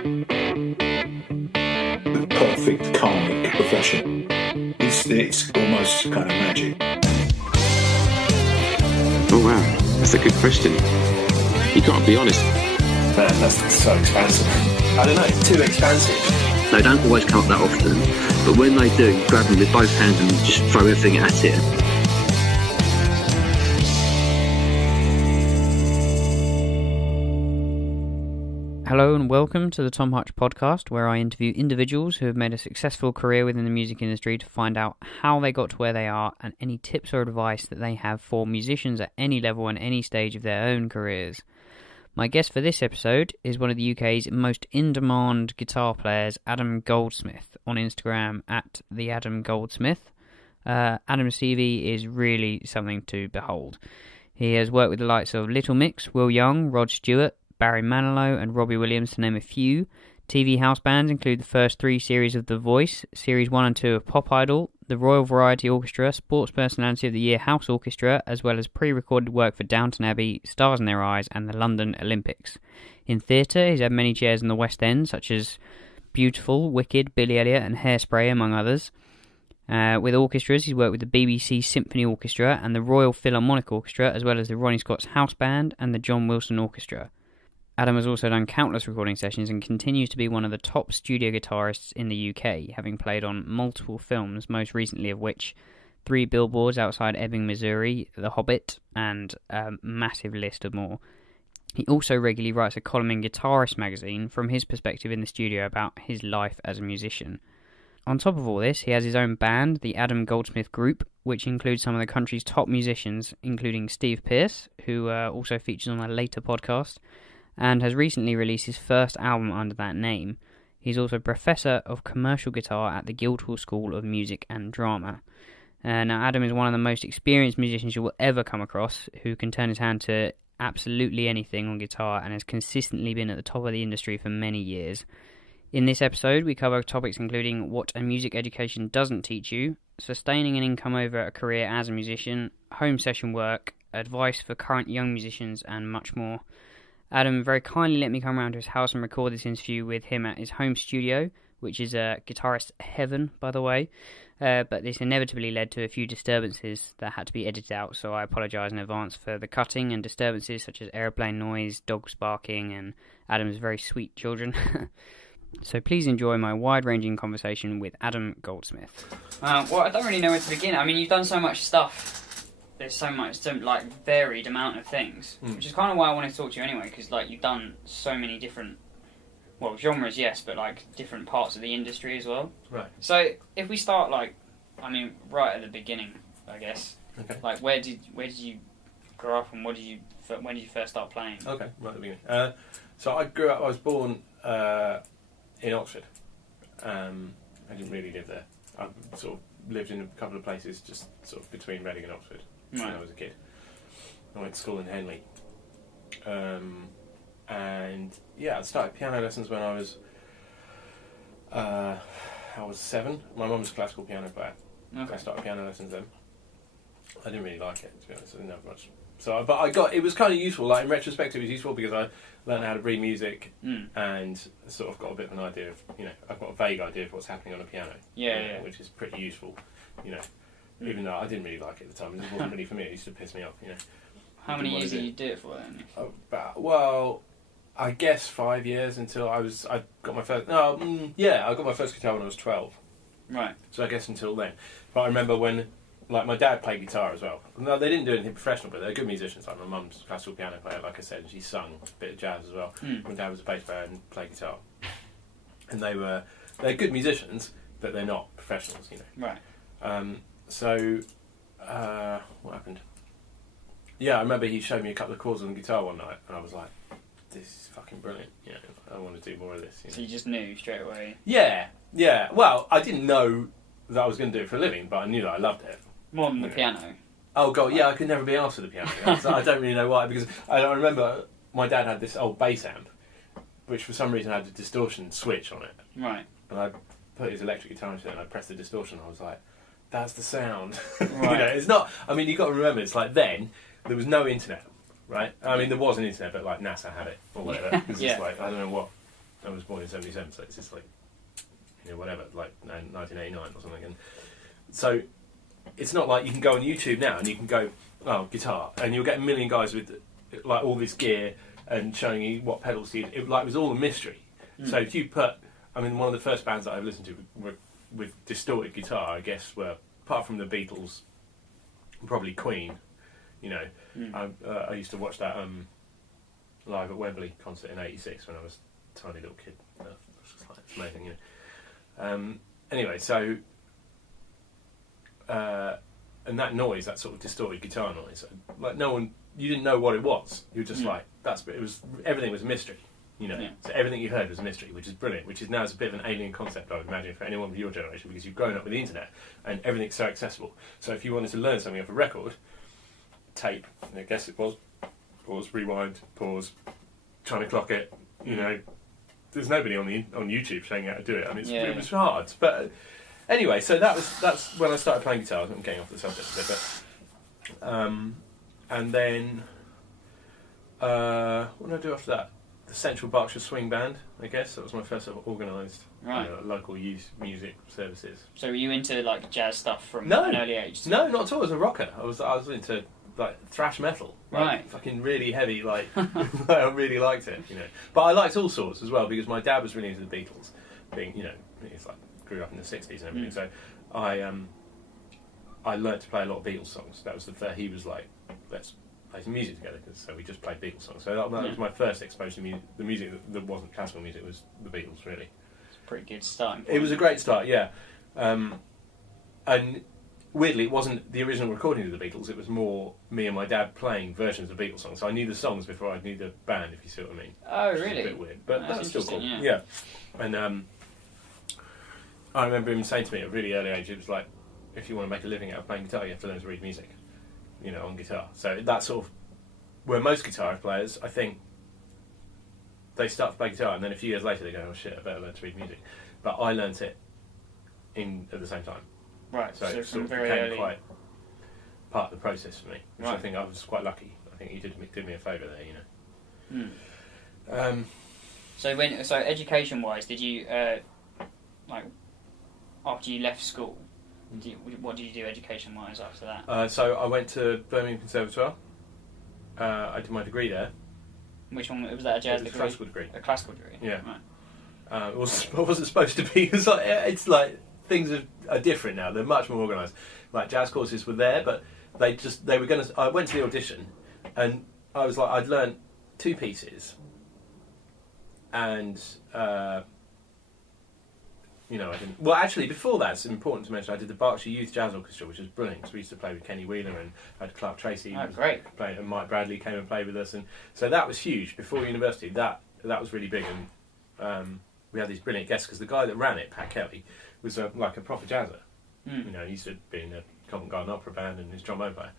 The perfect karmic profession. It's almost kind of magic. Oh wow, that's a good question. You can't be honest. Man, that's so expansive. I don't know, it's too expansive. They don't always come up that often, but when they do, grab them with both hands and just throw everything at it. Hello and welcome to the Tom Hutch podcast, where I interview individuals who have made a successful career within the music industry to find out how they got to where they are and any tips or advice that they have for musicians at any level and any stage of their own careers. My guest for this episode is one of the UK's most in-demand guitar players, Adam Goldsmith, on Instagram at the Adam Goldsmith. Adam's CV is really something to behold. He has worked with the likes of Little Mix, Will Young, Rod Stewart, Barry Manilow and Robbie Williams, to name a few. TV house bands include the first 3 series of The Voice, Series 1 and 2 of Pop Idol, the Royal Variety Orchestra, Sports Personality of the Year House Orchestra, as well as pre-recorded work for Downton Abbey, Stars in Their Eyes and the London Olympics. In theatre, he's had many chairs in the West End, such as Beautiful, Wicked, Billy Elliot and Hairspray, among others. With orchestras, he's worked with the BBC Symphony Orchestra and the Royal Philharmonic Orchestra, as well as the Ronnie Scott's House Band and the John Wilson Orchestra. Adam has also done countless recording sessions and continues to be one of the top studio guitarists in the UK, having played on multiple films, most recently of which 3 billboards outside Ebbing, Missouri, The Hobbit, and a massive list of more. He also regularly writes a column in Guitarist magazine from his perspective in the studio about his life as a musician. On top of all this, he has his own band, the Adam Goldsmith Group, which includes some of the country's top musicians, including Steve Pearce, who also features on a later podcast, and has recently released his first album under that name. He's also Professor of Commercial Guitar at the Guildhall School of Music and Drama. Now, Adam is one of the most experienced musicians you will ever come across, who can turn his hand to absolutely anything on guitar and has consistently been at the top of the industry for many years. In this episode, we cover topics including what a music education doesn't teach you, sustaining an income over a career as a musician, home session work, advice for current young musicians, and much more. Adam very kindly let me come around to his house and record this interview with him at his home studio, which is a guitarist's heaven, by the way. But this inevitably led to a few disturbances that had to be edited out, so I apologise in advance for the cutting and disturbances such as aeroplane noise, dogs barking, and Adam's very sweet children. So please enjoy my wide-ranging conversation with Adam Goldsmith. Well, I don't really know where to begin. I mean, you've done so much stuff. There's so varied amount of things, which is kind of why I wanted to talk to you anyway, because you've done so many different, genres, yes, but different parts of the industry as well. Right. So if we start right at the beginning, I guess. Okay. Where did you grow up and when did you first start playing? Okay, right at the beginning. So I grew up. I was born in Oxford. I didn't really live there. I sort of lived in a couple of places, just sort of between Reading and Oxford. When I was a kid. I went to school in Henley. And yeah, I started piano lessons when I was 7. My mum was a classical piano player. Okay. I started piano lessons then. I didn't really like it, to be honest. I didn't have much. It was kind of useful. In retrospect, it was useful because I learned how to read music and sort of got a bit of an idea of, I've got a vague idea of what's happening on a piano. Yeah. Which is pretty useful, Even though I didn't really like it at the time, it wasn't really for me. It used to piss me off, How many years did you do it for then? I guess 5 years until I got my first. I got my first guitar when I was 12. Right. So I guess until then. But I remember when, my dad played guitar as well. No, they didn't do anything professional, but they're good musicians. My mum's a classical piano player, like I said, and she sung a bit of jazz as well. My dad was a bass player and played guitar. And they're good musicians, but they're not professionals, Right. So, what happened? Yeah, I remember he showed me a couple of chords on the guitar one night, and I was like, this is fucking brilliant. I want to do more of this. So you just knew straight away? Yeah. Well, I didn't know that I was going to do it for a living, but I knew that I loved it. More than the piano? Oh, God, yeah, I could never be asked for the piano. So I don't really know why, because I remember my dad had this old bass amp, which for some reason had a distortion switch on it. Right. And I put his electric guitar into it, and I pressed the distortion, and I was like, that's the sound. Right. It's not. I mean, you've got to remember, it's then there was no internet, right? I mean, there was an internet, but NASA had it or whatever. It was just I don't know what. I was born born in 77, so it's just like, whatever, like 1989 or something. And so it's not like you can go on YouTube now and you can go, oh, guitar, and you'll get a million guys with like all this gear and showing you what pedals you. It was all a mystery. So if you put, I mean, one of the first bands that I've listened to with distorted guitar, I guess, were, apart from the Beatles, probably Queen. I used to watch that live at Wembley concert in '86 when I was a tiny little kid. It's amazing, anyway, so and that noise, that sort of distorted guitar noise, like you didn't know what it was. You were just like, everything was a mystery. So everything you heard was a mystery, which is brilliant, which is now a bit of an alien concept, I would imagine, for anyone of your generation, because you've grown up with the internet and everything's so accessible. So if you wanted to learn something off a record, tape, I guess it was, pause, rewind, pause, trying to clock it, there's nobody on YouTube showing you how to do it. I mean, it was hard. But anyway, so that's when I started playing guitar. I'm getting off the subject a bit, but and then what did I do after that? The Central Berkshire Swing Band, I guess. That was my first sort of organised local youth music services. So were you into like jazz stuff from an early age? No, not at all. I was a rocker. I was into like thrash metal, right? Fucking really heavy, like I really liked it, But I liked all sorts as well because my dad was really into the Beatles, being he's like grew up in the '60s and everything. So I learnt to play a lot of Beatles songs. That was he was like, let's play some music together, so we just played Beatles songs. So that was my first exposure to the music that wasn't classical music, was the Beatles, really. It's a pretty good start. It was a great start, yeah. And weirdly, it wasn't the original recording of the Beatles, it was more me and my dad playing versions of Beatles songs. So I knew the songs before I knew the band, if you see what I mean. Oh, really? It's a bit weird, but that's still cool. Yeah. And I remember him saying to me at a really early age, it was like, if you want to make a living out of playing guitar, you have to learn to read music. On guitar. So that's sort of where most guitar players, I think, they start to play guitar and then a few years later they go, oh shit, I better learn to read music. But I learnt it at the same time. Right, so it sort of became early, quite part of the process for me, which I think I was quite lucky. I think you did me a favour there, So education-wise, did you, after you left school, what did you do education-wise after that? So I went to Birmingham Conservatoire. I did my degree there. Which one was that? A jazz degree? A classical degree. A classical degree. Yeah. Right. It wasn't supposed to be. It's like things are different now. They're much more organised. Like jazz courses were there, but they were going to. I went to the audition, and I was like, I'd learned 2 pieces, and. I didn't. Well, actually, before that, it's important to mention I did the Berkshire Youth Jazz Orchestra, which was brilliant. So we used to play with Kenny Wheeler and I had Clark Tracy. Oh, great! And Mike Bradley came and played with us, and so that was huge. Before university, that was really big, and we had these brilliant guests because the guy that ran it, Pat Kelly, was like a proper jazzer. He used to be in the Covent Garden Opera Band and his trombone player.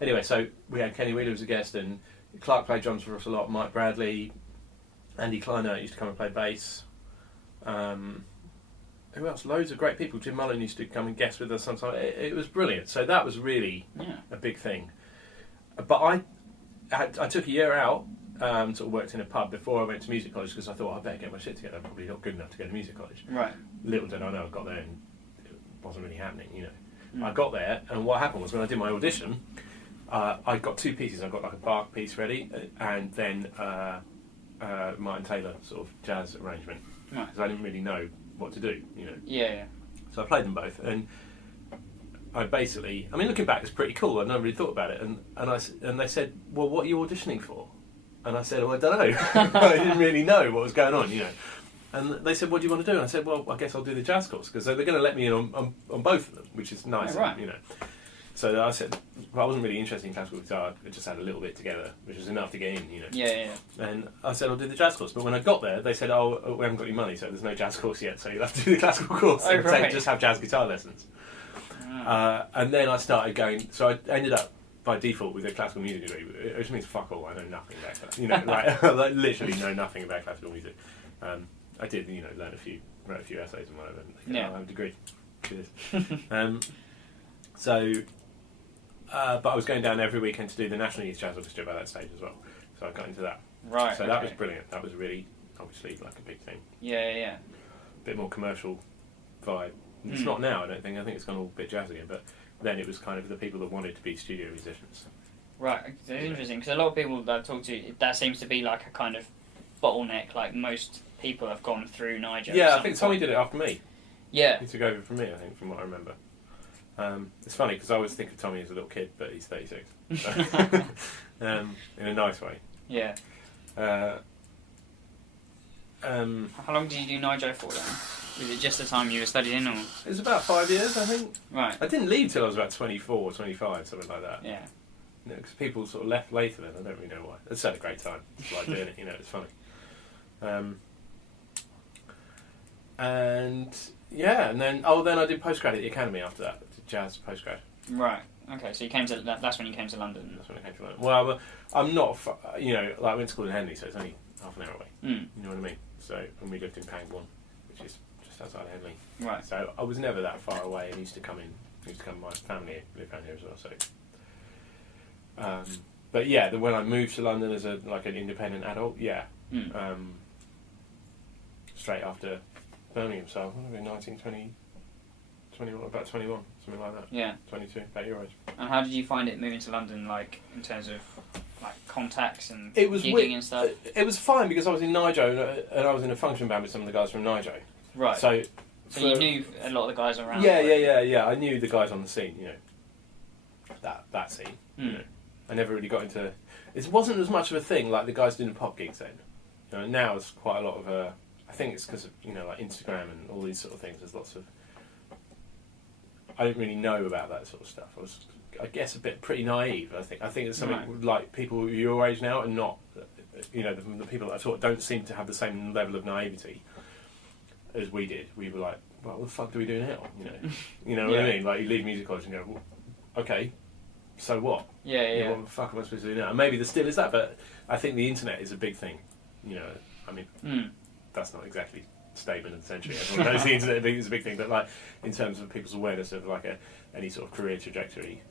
Anyway, so we had Kenny Wheeler as a guest, and Clark played drums for us a lot. Mike Bradley, Andy Kleiner used to come and play bass. Who else? Loads of great people. Jim Mullen used to come and guest with us sometimes. It was brilliant. So that was really a big thing. But I took a year out, sort of worked in a pub before I went to music college because I thought I better get my shit together. I'm probably not good enough to go to music college. Right. Little did I know I got there and it wasn't really happening, I got there and what happened was when I did my audition, I got 2 pieces. I got like a Bach piece ready and then Martin Taylor sort of jazz arrangement. Right. Because I didn't really know what to do, Yeah. So I played them both, and I basically, looking back, it's pretty cool. I'd never really thought about it, and they said, "Well, what are you auditioning for?" And I said, "Well, I don't know." I didn't really know what was going on, And they said, "What do you want to do?" And I said, "Well, I guess I'll do the jazz course because they're going to let me in on both of them, which is nice, right. So I said, well, I wasn't really interested in classical guitar. I just had a little bit together, which was enough to get in, Yeah. And I said, I'll do the jazz course. But when I got there, they said, oh, we haven't got any money, so there's no jazz course yet, so you'll have to do the classical course. Oh, right. Just have jazz guitar lessons. And then I started going, so I ended up by default with a classical music degree, which means fuck all, I know nothing about that. I literally know nothing about classical music. I did, wrote a few essays and whatever, and I have a degree. Cheers. But I was going down every weekend to do the National Youth Jazz Orchestra by that stage as well. So I got into that. Right. So that was brilliant. I was obviously like a big thing. Yeah. A bit more commercial vibe. It's not now, I don't think. I think it's gone all a bit jazzy again, but then it was kind of the people that wanted to be studio musicians. Right, it's interesting, because a lot of people that I've talked to, that seems to be like a kind of bottleneck, like most people have gone through Nigel. Yeah, I think Tommy did it after me. Yeah. He took over from me, I think, from what I remember. It's funny, because I always think of Tommy as a little kid, but he's 36. So, in a nice way. Yeah. How long did you do Nigel for then? Was it just the time you were studying, or...? It was about 5 years, I think. Right. I didn't leave till I was about 24, 25, something like that. Yeah. Because people sort of left later then, I don't really know why. It's had a great time. It's like doing it, it's funny. And then I did postgrad at the Academy after that. I did jazz postgrad. Right. Okay, so that's when you came to London. That's when I came to London. Well, I'm not, like I went to school in Henley, so it's only half an hour away. Mm. You know what I mean? So, and we lived in Pangbourne, which is just outside Henley. Right. So I was never that far away, and used to come my family live around here as well, so... but yeah, when I moved to London as an independent adult, straight after Birmingham, so I would have been 19, 20, 21, about 21, something like that. Yeah. 22, about your age. And how did you find it moving to London, like, in terms of, like, contacts and it was gigging and stuff? It was fine, because I was in Nijo, and I was in a function band with some of the guys from Nijo. Right. So you knew a lot of the guys around? Yeah. I knew the guys on the scene, that scene, I never really got into... It wasn't as much of a thing like the guys doing pop gigs then. Now it's quite a lot of... I think it's because of, like Instagram and all these sort of things. There's lots of... I didn't really know about that sort of stuff. I was, I guess, a bit pretty naive, I think. I think it's something like people your age now are not... the people that I taught don't seem to have the same level of naivety as we did. We were like, well, what the fuck do we do now? You know what I mean? Like, you leave music college and go, well, okay... So what? Yeah. What the fuck am I supposed to do now? And maybe there still is that, but I think the internet is a big thing. That's not exactly a statement of the century. Everyone knows the internet is a big thing, but like in terms of people's awareness of like any sort of career trajectory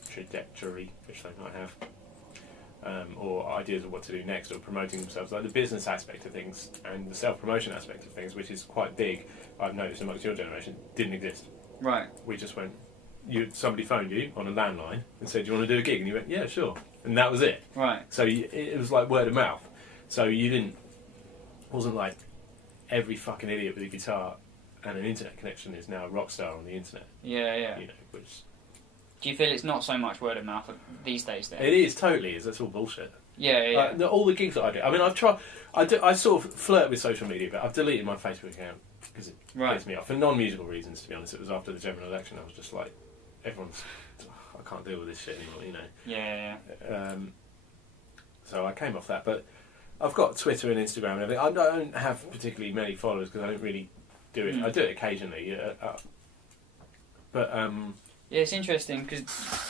which they might have, or ideas of what to do next, or promoting themselves, like the business aspect of things and the self-promotion aspect of things, which is quite big. I've noticed amongst your generation, didn't exist. Right. We just went. Somebody phoned you on a landline and said, "Do you want to do a gig?" And you went, "Yeah, sure." And that was it. Right. So it was like word of mouth. So wasn't like every fucking idiot with a guitar and an internet connection is now a rock star on the internet. Yeah. Which... Do you feel it's not so much word of mouth these days then? It is, totally is. That's all bullshit. Yeah. All the gigs that I do. I mean, I've tried... I sort of flirt with social media, but I've deleted my Facebook account because it pisses me off. For non-musical reasons, to be honest. It was after the general election. I was just like... I can't deal with this shit anymore, Yeah. So I came off that, but I've got Twitter and Instagram and everything. I don't have particularly many followers because I don't really do it. I do it occasionally, but yeah, it's interesting because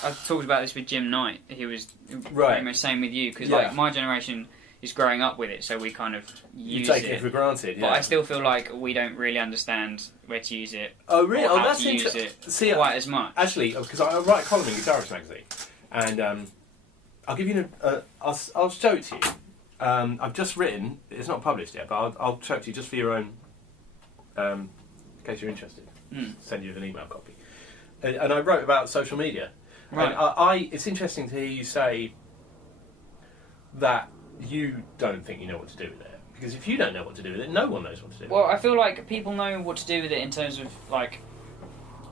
I've talked about this with Jim Knight. He was right. pretty much same with you because like my generation is growing up with it, so we kind of use you take it for granted. But I still feel like we don't really understand where to use it. Oh, really? Or how that's to use it quite as much. Actually, because I write a column in Guitarist magazine, and I'll give you I'll show it to you. I've just written. It's not published yet, but I'll show it to you just for your own, in case you're interested. Send you an email copy. And I wrote about social media. Right. And it's interesting to hear you say that you don't think you know what to do with it. Because if you don't know what to do with it, no one knows what to do with it. Well, I feel like people know what to do with it in terms of, like,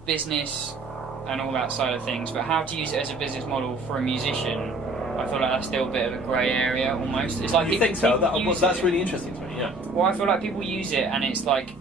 business and all that side of things, but how to use it as a business model for a musician, I feel like that's still a bit of a grey area, almost. It's like you think so? That's really interesting to me, yeah. Well, I feel like people use it, and it's like...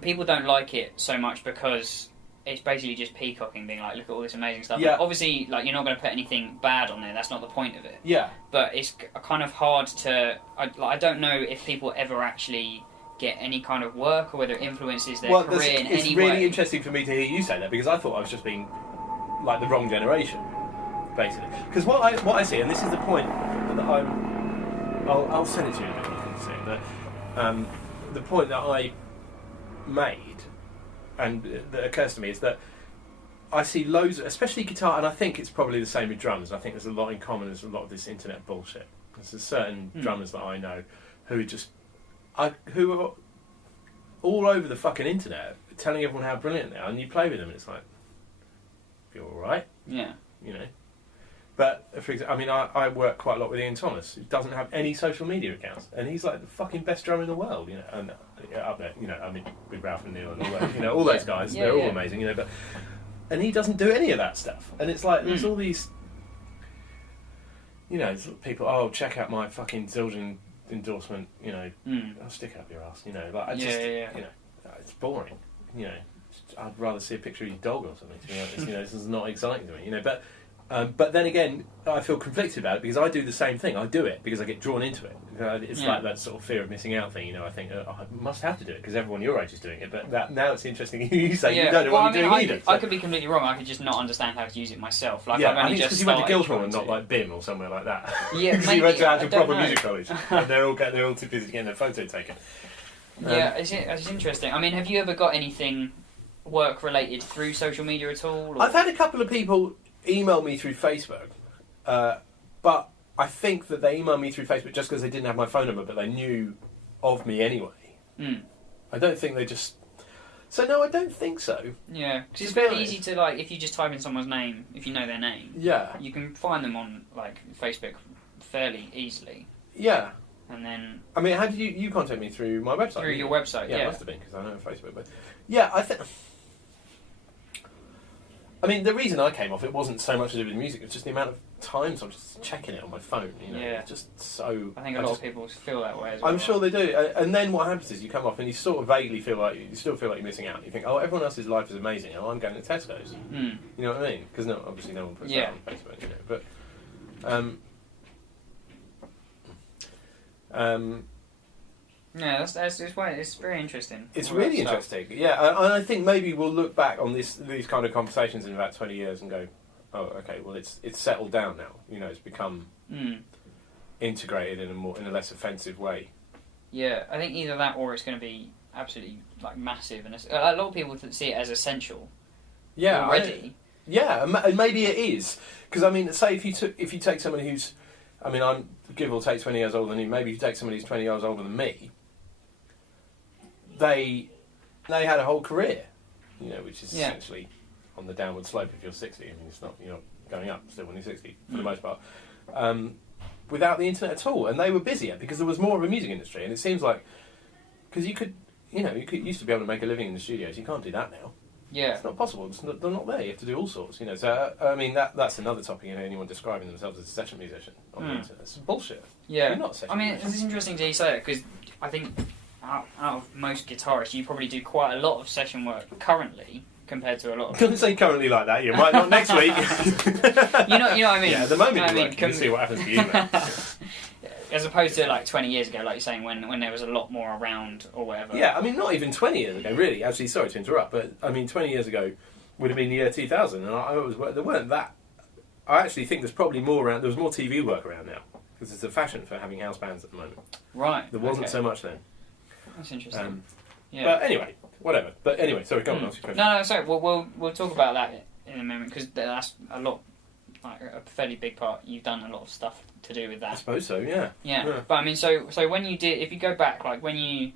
People don't like it so much because... It's basically just peacocking, being like, look at all this amazing stuff. Yeah. Obviously, like, you're not going to put anything bad on there. That's not the point of it. Yeah. But it's kind of hard to... I don't know if people ever actually get any kind of work or whether it influences their career in any way. It's really interesting for me to hear you say that because I thought I was just being like the wrong generation, basically. Because what I see, and this is the point that I'll send it to you in a bit. You can see it, but the point that I made. And that occurs to me is that I see loads, especially guitar, and I think it's probably the same with drums. I think there's a lot in common. There's a lot of this internet bullshit. There's certain drummers that I know who just who are all over the fucking internet telling everyone how brilliant they are, and you play with them, and it's like, you're all right, Yeah. you know. But for example, I mean, I work quite a lot with Ian Thomas, who doesn't have any social media accounts, and he's like the fucking best drummer in the world, you know. And up there, you know, I mean, with Ralph and Neil and all that, you know, all those guys, they're all amazing, you know. And he doesn't do any of that stuff, and it's like there's all these, you know, people. Check out my fucking Zildjian endorsement, you know. I'll stick it up your ass, you know. Like you know, it's boring, you know. I'd rather see a picture of your dog or something. To be honest, you know, this is not exciting to me, you know. But then again, I feel conflicted about it because I do the same thing. I do it because I get drawn into it. It's like that sort of fear of missing out thing. You know, I think I must have to do it because everyone your age is doing it. But now it's interesting. You say you don't know what you're doing either. I could be completely wrong. I could just not understand how to use it myself. Like, yeah, I've only I think just because you went to Guildhall and not like BIM or somewhere like that. Yeah, maybe. You went to actual proper know. music college, and they're all too busy getting their photo taken. Yeah, it's interesting. I mean, have you ever got anything work related through social media at all? Or? I've had a couple of people email me through Facebook. But I think that they emailed me through Facebook just because they didn't have my phone number, but they knew of me anyway. I don't think they just... So no, I don't think so. Yeah, because it's very easy to, like, if you just type in someone's name, if you know their name, you can find them on, like, Facebook fairly easily. Yeah. And then... I mean, how did you contact me through my website? Through your website, yeah. It must have been, because I know Facebook, but... Yeah, I think... I mean, the reason I came off it wasn't so much to do with music, it was just the amount of times I'm just checking it on my phone, you know. Yeah. It's just so... I think a lot of people feel that way as well. I'm sure they do. And then what happens is you come off and you sort of vaguely feel like... You still feel like you're missing out. You think, everyone else's life is amazing. I'm going to Tesco's. You know what I mean? Because obviously no one puts that on Facebook, you know. But... yeah, it's very interesting. It's really interesting, yeah. And I think maybe we'll look back on these kind of conversations in about 20 years and go, oh, okay, well, it's settled down now. You know, it's become integrated in a less offensive way. Yeah, I think either that or it's going to be absolutely like massive, and a lot of people see it as essential. Yeah, already. And maybe it is because I mean, say if you take somebody who's, I mean, I'm give or take 20 years older than you. Maybe if you take somebody who's 20 years older than me. They had a whole career, you know, which is essentially on the downward slope if you're 60. I mean, you're not going up still when you're 60 for the most part, without the internet at all. And they were busier because there was more of a music industry. And it seems like because you used to be able to make a living in the studios. You can't do that now. Yeah, it's not possible. They're not there. You have to do all sorts, you know. So I mean, that's another topic. You know, anyone describing themselves as a session musician on the internet, it's bullshit. Yeah, you're not a session musician. It's interesting to say it because I think. Out of most guitarists, you probably do quite a lot of session work currently compared to a lot of... Don't say currently like that, you might not next week. you know what I mean? Yeah, at the moment you can see what happens to you, mate. As opposed to like 20 years ago, like you're saying, when there was a lot more around or whatever. Yeah, I mean, not even 20 years ago, really. Actually, sorry to interrupt, but I mean, 20 years ago would have been the year 2000, and there weren't that... I actually think there's probably more around... There was more TV work around now, because there's a fashion for having house bands at the moment. Right. There wasn't so much then. That's interesting. But anyway, whatever. But anyway, sorry, go on, ask your question. No, sorry. We'll talk about that in a moment because that's a lot, like a fairly big part. You've done a lot of stuff to do with that. I suppose so. Yeah. But I mean, so when you did, if you go back, like when you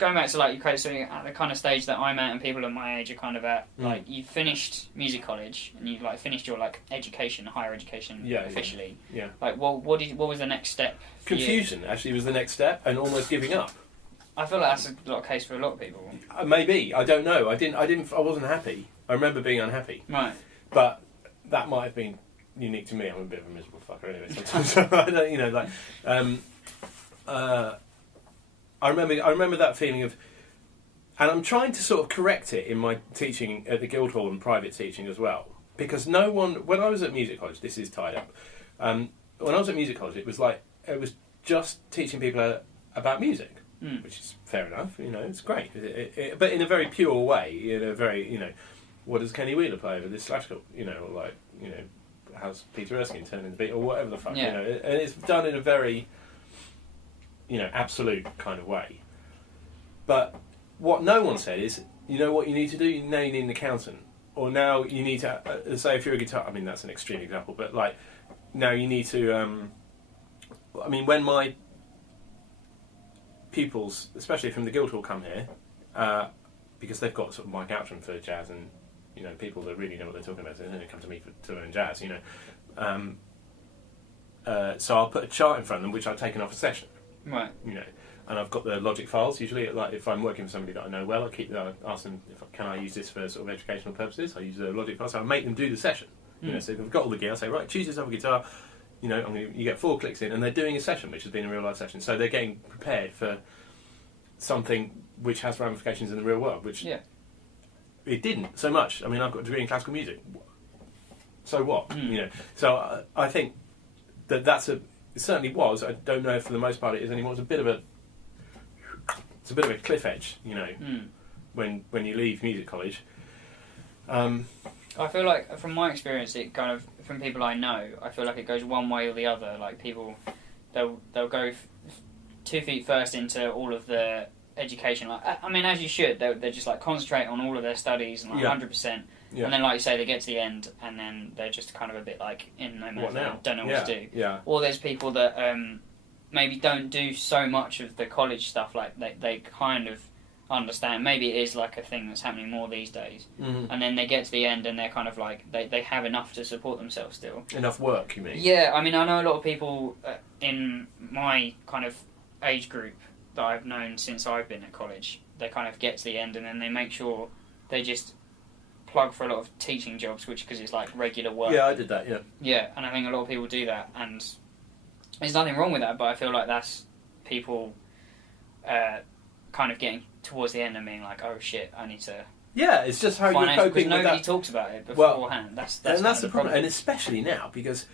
going back to like your so at the kind of stage that I'm at and people at my age are kind of at, like you finished music college and you like finished your like education, higher education officially. Yeah. Like what was the next step? Confusion actually was the next step, and almost giving up. I feel like that's a lot of case for a lot of people. Maybe I don't know. I wasn't happy. I remember being unhappy. Right. But that might have been unique to me. I'm a bit of a miserable fucker anyway. Sometimes I don't, you know, like. I remember that feeling of, and I'm trying to sort of correct it in my teaching at the Guildhall and private teaching as well, because no one, when I was at music college, this is tied up. When I was at music college, it was just teaching people about music. Which is fair enough, you know, it's great. But in a very pure way, in a very, you know, what does Kenny Wheeler play over this slash chord, you know, or like, you know, how's Peter Erskine turning the beat, or whatever the fuck, you know, and it's done in a very, you know, absolute kind of way. But what no one said is, you know what you need to do? Now you need an accountant. Or now you need to, say if you're a guitar, I mean, that's an extreme example, but like, now you need to, I mean, when my pupils, especially from the Guildhall, come here because they've got sort of Mike Outram for jazz, and people that really know what they're talking about, and then they come to me to learn jazz. So I'll put a chart in front of them, which I've taken off a session. Right. And I've got the Logic files. Usually, like if I'm working with somebody that I know well, I ask them can I use this for sort of educational purposes. I use the Logic files, so I make them do the session. So if they've got all the gear, I say, right, choose yourself a guitar. You get 4 clicks in, and they're doing a session, which has been a real life session. So they're getting prepared for something which has ramifications in the real world, which it didn't so much. I mean, I've got a degree in classical music. So what? So I think it certainly was. I don't know if for the most part it is anymore. It's a bit of a cliff edge, when you leave music college. I feel like, from my experience, it kind of, from people I know, I feel like it goes one way or the other. Like people, they'll go 2 feet first into all of the education. Like, I mean, as you should. They're just like concentrate on all of their studies and 100%. Yeah. And then, like you say, they get to the end, and then they're just kind of a bit like in no man's land, don't know what to do. Yeah. Or there's people that maybe don't do so much of the college stuff. Like they kind of understand. Maybe it is like a thing that's happening more these days. And then they get to the end, and they're kind of like they have enough to support themselves still. Enough work, you mean? Yeah. I mean, I know a lot of people in my kind of age group that I've known since I've been at college. They kind of get to the end, and then they make sure they just plug for a lot of teaching jobs, because it's like regular work. Yeah, I did that. Yeah, and I think a lot of people do that, and there's nothing wrong with that. But I feel like that's people kind of getting towards the end and being like, "Oh shit, I need to." Yeah, it's just how you're coping with that. Because nobody talks about it beforehand. That's the problem, and especially now, because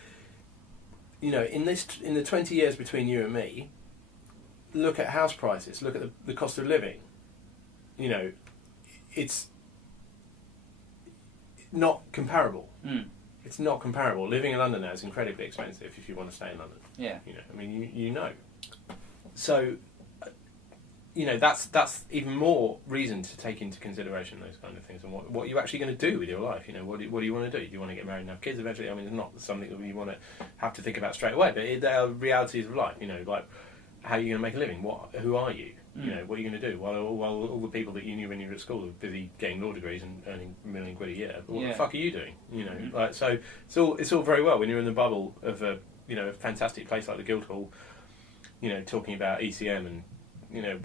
in the 20 years between you and me, look at house prices, look at the cost of living. It's not comparable. It's not comparable. Living in London now is incredibly expensive if you want to stay in London. Yeah. I mean, So, that's even more reason to take into consideration those kind of things, and what are you actually going to do with your life? What do you want to do? Do you want to get married and have kids eventually? I mean, it's not something that you want to have to think about straight away, but there are realities of life. Like how are you going to make a living? Who are you? What are you going to do? While all the people that you knew when you were at school are busy getting law degrees and earning £1 million a year, what the fuck are you doing? So it's all very well when you're in the bubble of a fantastic place like the Guildhall, talking about ECM and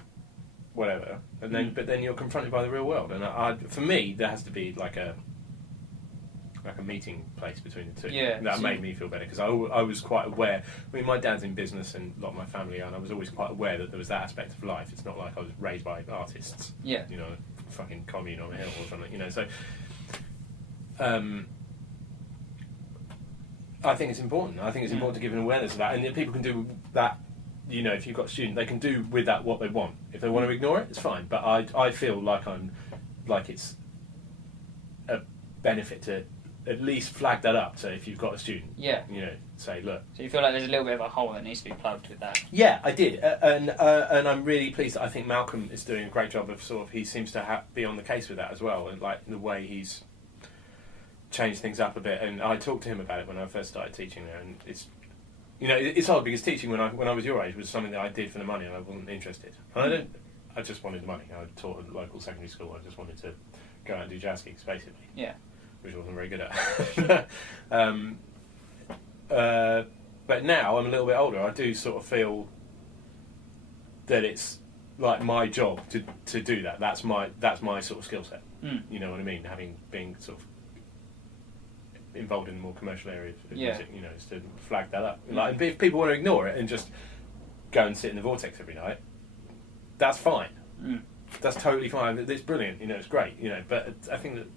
whatever, and then but then you're confronted by the real world, and for me there has to be like a meeting place between the two. Yeah, that made me feel better, because I was quite aware. I mean, my dad's in business and a lot of my family are, and I was always quite aware that there was that aspect of life. It's not like I was raised by artists. Yeah. Fucking commune on a hill or something. So I think it's important. I think it's important to give an awareness of that, and if people can do that. If you've got a student, they can do with that what they want. If they want to ignore it, it's fine. But I feel like it's a benefit to at least flag that up. So if you've got a student, say, look. So you feel like there's a little bit of a hole that needs to be plugged with that. Yeah, I did, and I'm really pleased. I think Malcolm is doing a great job of he seems to be on the case with that as well, and like the way he's changed things up a bit. And I talked to him about it when I first started teaching there, and it's. It's hard because teaching when I was your age was something that I did for the money, and I wasn't interested. And I just wanted the money. I taught at a local secondary school. I just wanted to go out and do jazz gigs, basically. Yeah. Which I wasn't very good at. But now I'm a little bit older. I do sort of feel that it's like my job to do that. That's my sort of skill set. You know what I mean? Being sort of involved in the more commercial areas of music, is to flag that up. Like, if people want to ignore it and just go and sit in the vortex every night, that's fine. That's totally fine. It's brilliant. It's great. But I think that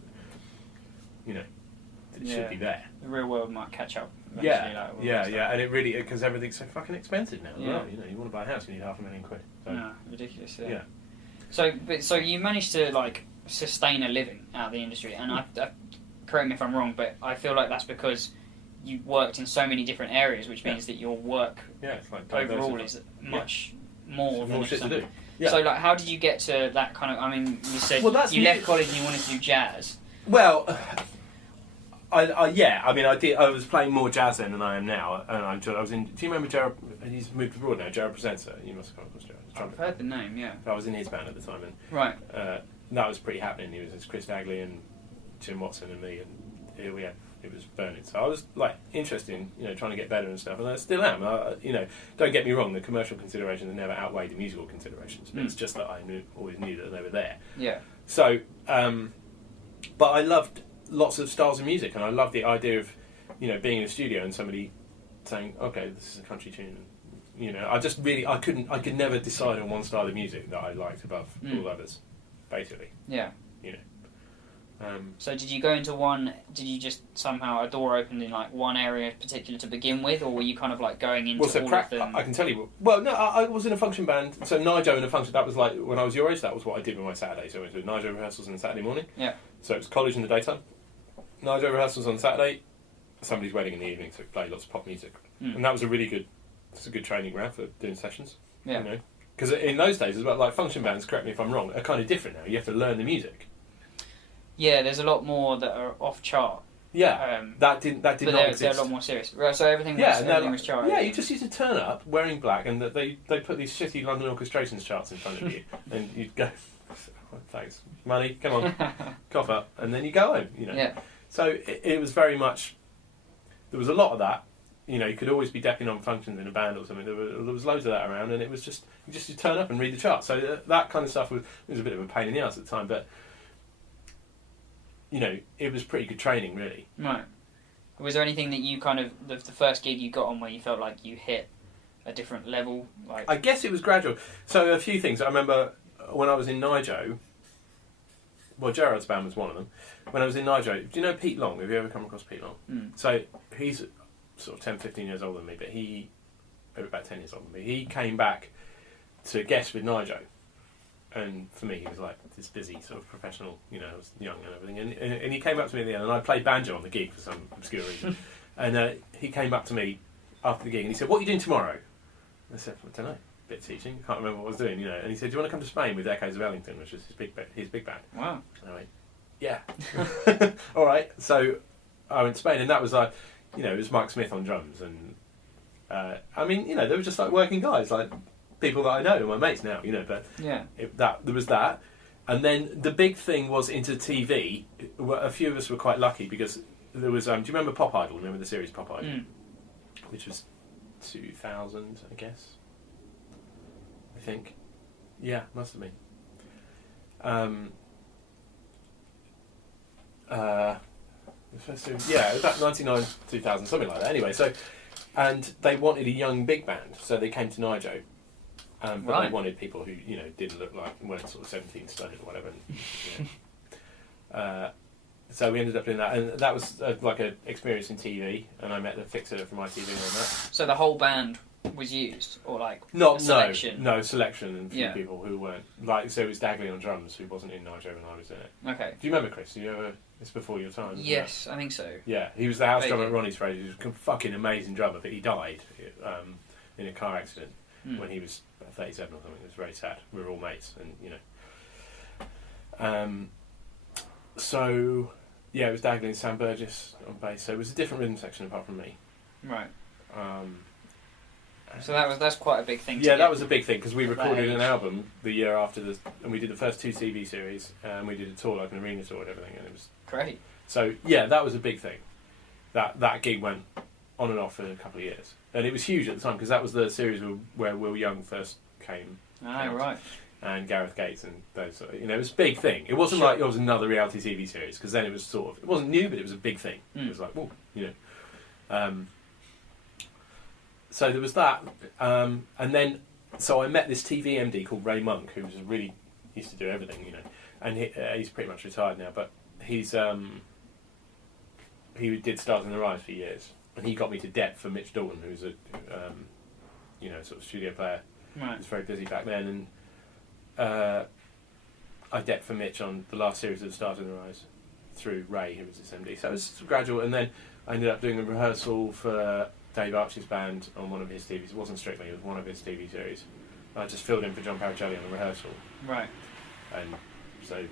it should be there. The real world might catch up. Yeah, and it really, because everything's so fucking expensive now. Yeah. Well, you want to buy a house, you need £500,000. So. No, ridiculous. Yeah. So you managed to sustain a living out of the industry, and I correct me if I'm wrong, but I feel like that's because you worked in so many different areas, which means that your work overall is much more than shit to do. Yeah. So how did you get to that kind of? I mean, you said you left college and you wanted to do jazz. Well, Yeah. I mean, I did. I was playing more jazz then than I am now, and I was in. Do you remember Jared? He's moved abroad now. Jared Presenter. You must have come across Jared. I've heard the name. Yeah. I was in his band at the time, and Right. that was pretty happening. He was Chris Dagley and Jim Watson and me, and here we had. It was burning. So I was like interested in trying to get better and stuff, and I still am. Don't get me wrong. The commercial considerations never outweigh the musical considerations. But it's just that I always knew that they were there. Yeah. So, but I loved lots of styles of music, and I loved the idea of being in a studio and somebody saying, "Okay, this is a country tune." I could never decide on one style of music that I liked above all others, basically. Yeah. So did you go into one? Did you just somehow a door opened in like one area in particular to begin with, or were you kind of like going into all of them? I can tell you. Well, no, I was in a function band. So Nijo in a function. That was like when I was your age. That was what I did with my Saturday. So I went to Nijo rehearsals on Saturday morning. Yeah. So it was college in the daytime. Nijo rehearsals on Saturday. Somebody's wedding in the evening. So play lots of pop music, and that was a really good. It's a good training ground for doing sessions. Yeah. Because in those days, as well, like function bands. Correct me if I'm wrong. Are kind of different now. You have to learn the music. Yeah, there's a lot more that are off chart. Yeah, that did not exist. They're a lot more serious. Right, so everything was chart. Yeah, you just used to turn up wearing black, and they put these shitty London orchestrations charts in front of you, and you'd go, thanks, money, come on, cough up, and then you go home. Yeah. So it was very much. There was a lot of that. You could always be depping on functions in a band or something. There was loads of that around, and it was just you turn up and read the charts. So that kind of stuff was a bit of a pain in the ass at the time, but. It was pretty good training, really. Right. Was there anything that you kind of the first gig you got on where you felt like you hit a different level? Like I guess it was gradual. So a few things. I remember when I was in Nijo. Well, Gerard's band was one of them. When I was in Nijo, do you know Pete Long? Have you ever come across Pete Long? So he's sort of 10, 15 years older than me, but about 10 years older than me. He came back to guest with Nijo. And for me, he was like this busy sort of professional, I was young and everything. And he came up to me at the end, and I played banjo on the gig for some obscure reason. And he came up to me after the gig, and he said, "What are you doing tomorrow?" I said, "I don't know, a bit of teaching. Can't remember what I was doing, And he said, "Do you want to come to Spain with Echoes of Ellington, which is his big band?" Wow. And I went, "Yeah." All right. So I went to Spain, and that was like, it was Mike Smith on drums, and they were just like working guys, like. People that I know, my mates now, but there was that, and then the big thing was into TV. A few of us were quite lucky because there was. Do you remember Pop Idol? Remember the series Pop Idol, which was 2000, I guess. I think, yeah, must have been. Yeah, it was about 99, 2000, something like that. Anyway, so and they wanted a young big band, so they came to Nijo. But they wanted people who, didn't look like, weren't sort of 17 stone or whatever. And, so we ended up doing that, and that was like an experience in TV, and I met the fixer from ITV on that. So the whole band was used, or like selection? No, selection and a few people who weren't. So it was Dagley on drums, who wasn't in Nijo when I was in it. Okay. Do you remember Chris? It's before your time. Yes, I think so. Yeah, he was the house drummer at Ronnie's Fraser. He was a fucking amazing drummer, but he died in a car accident when he was 37 or something. It was very sad. We were all mates, and so yeah, it was Dagley and Sam Burgess on bass. So it was a different rhythm section apart from me. Right. So that's quite a big thing. Yeah, that was a big thing because we recorded an album the year after and we did the first 2 TV series, and we did a tour, like an arena tour and everything, and it was great. So yeah, that was a big thing. That gig went on and off for a couple of years, and it was huge at the time because that was the series where Will Young first came. Right. And Gareth Gates and those, it was a big thing. It wasn't like it was another reality TV series because then it was sort of, it wasn't new, but it was a big thing. It was like, whoa, So there was that, and then so I met this TV MD called Ray Monk, who was really used to do everything, and he's pretty much retired now, but he did Stars in the Rise for years, and he got me to Depp for Mitch Dalton, who's a sort of studio player. Right. He was very busy back then, and I depped for Mitch on the last series of Stars in the Rise through Ray, who was his MD. So it was gradual, and then I ended up doing a rehearsal for Dave Archie's band on one of his TVs. It wasn't Strictly, it was one of his TV series. I just filled in for John Paracelli on the rehearsal. Right. And so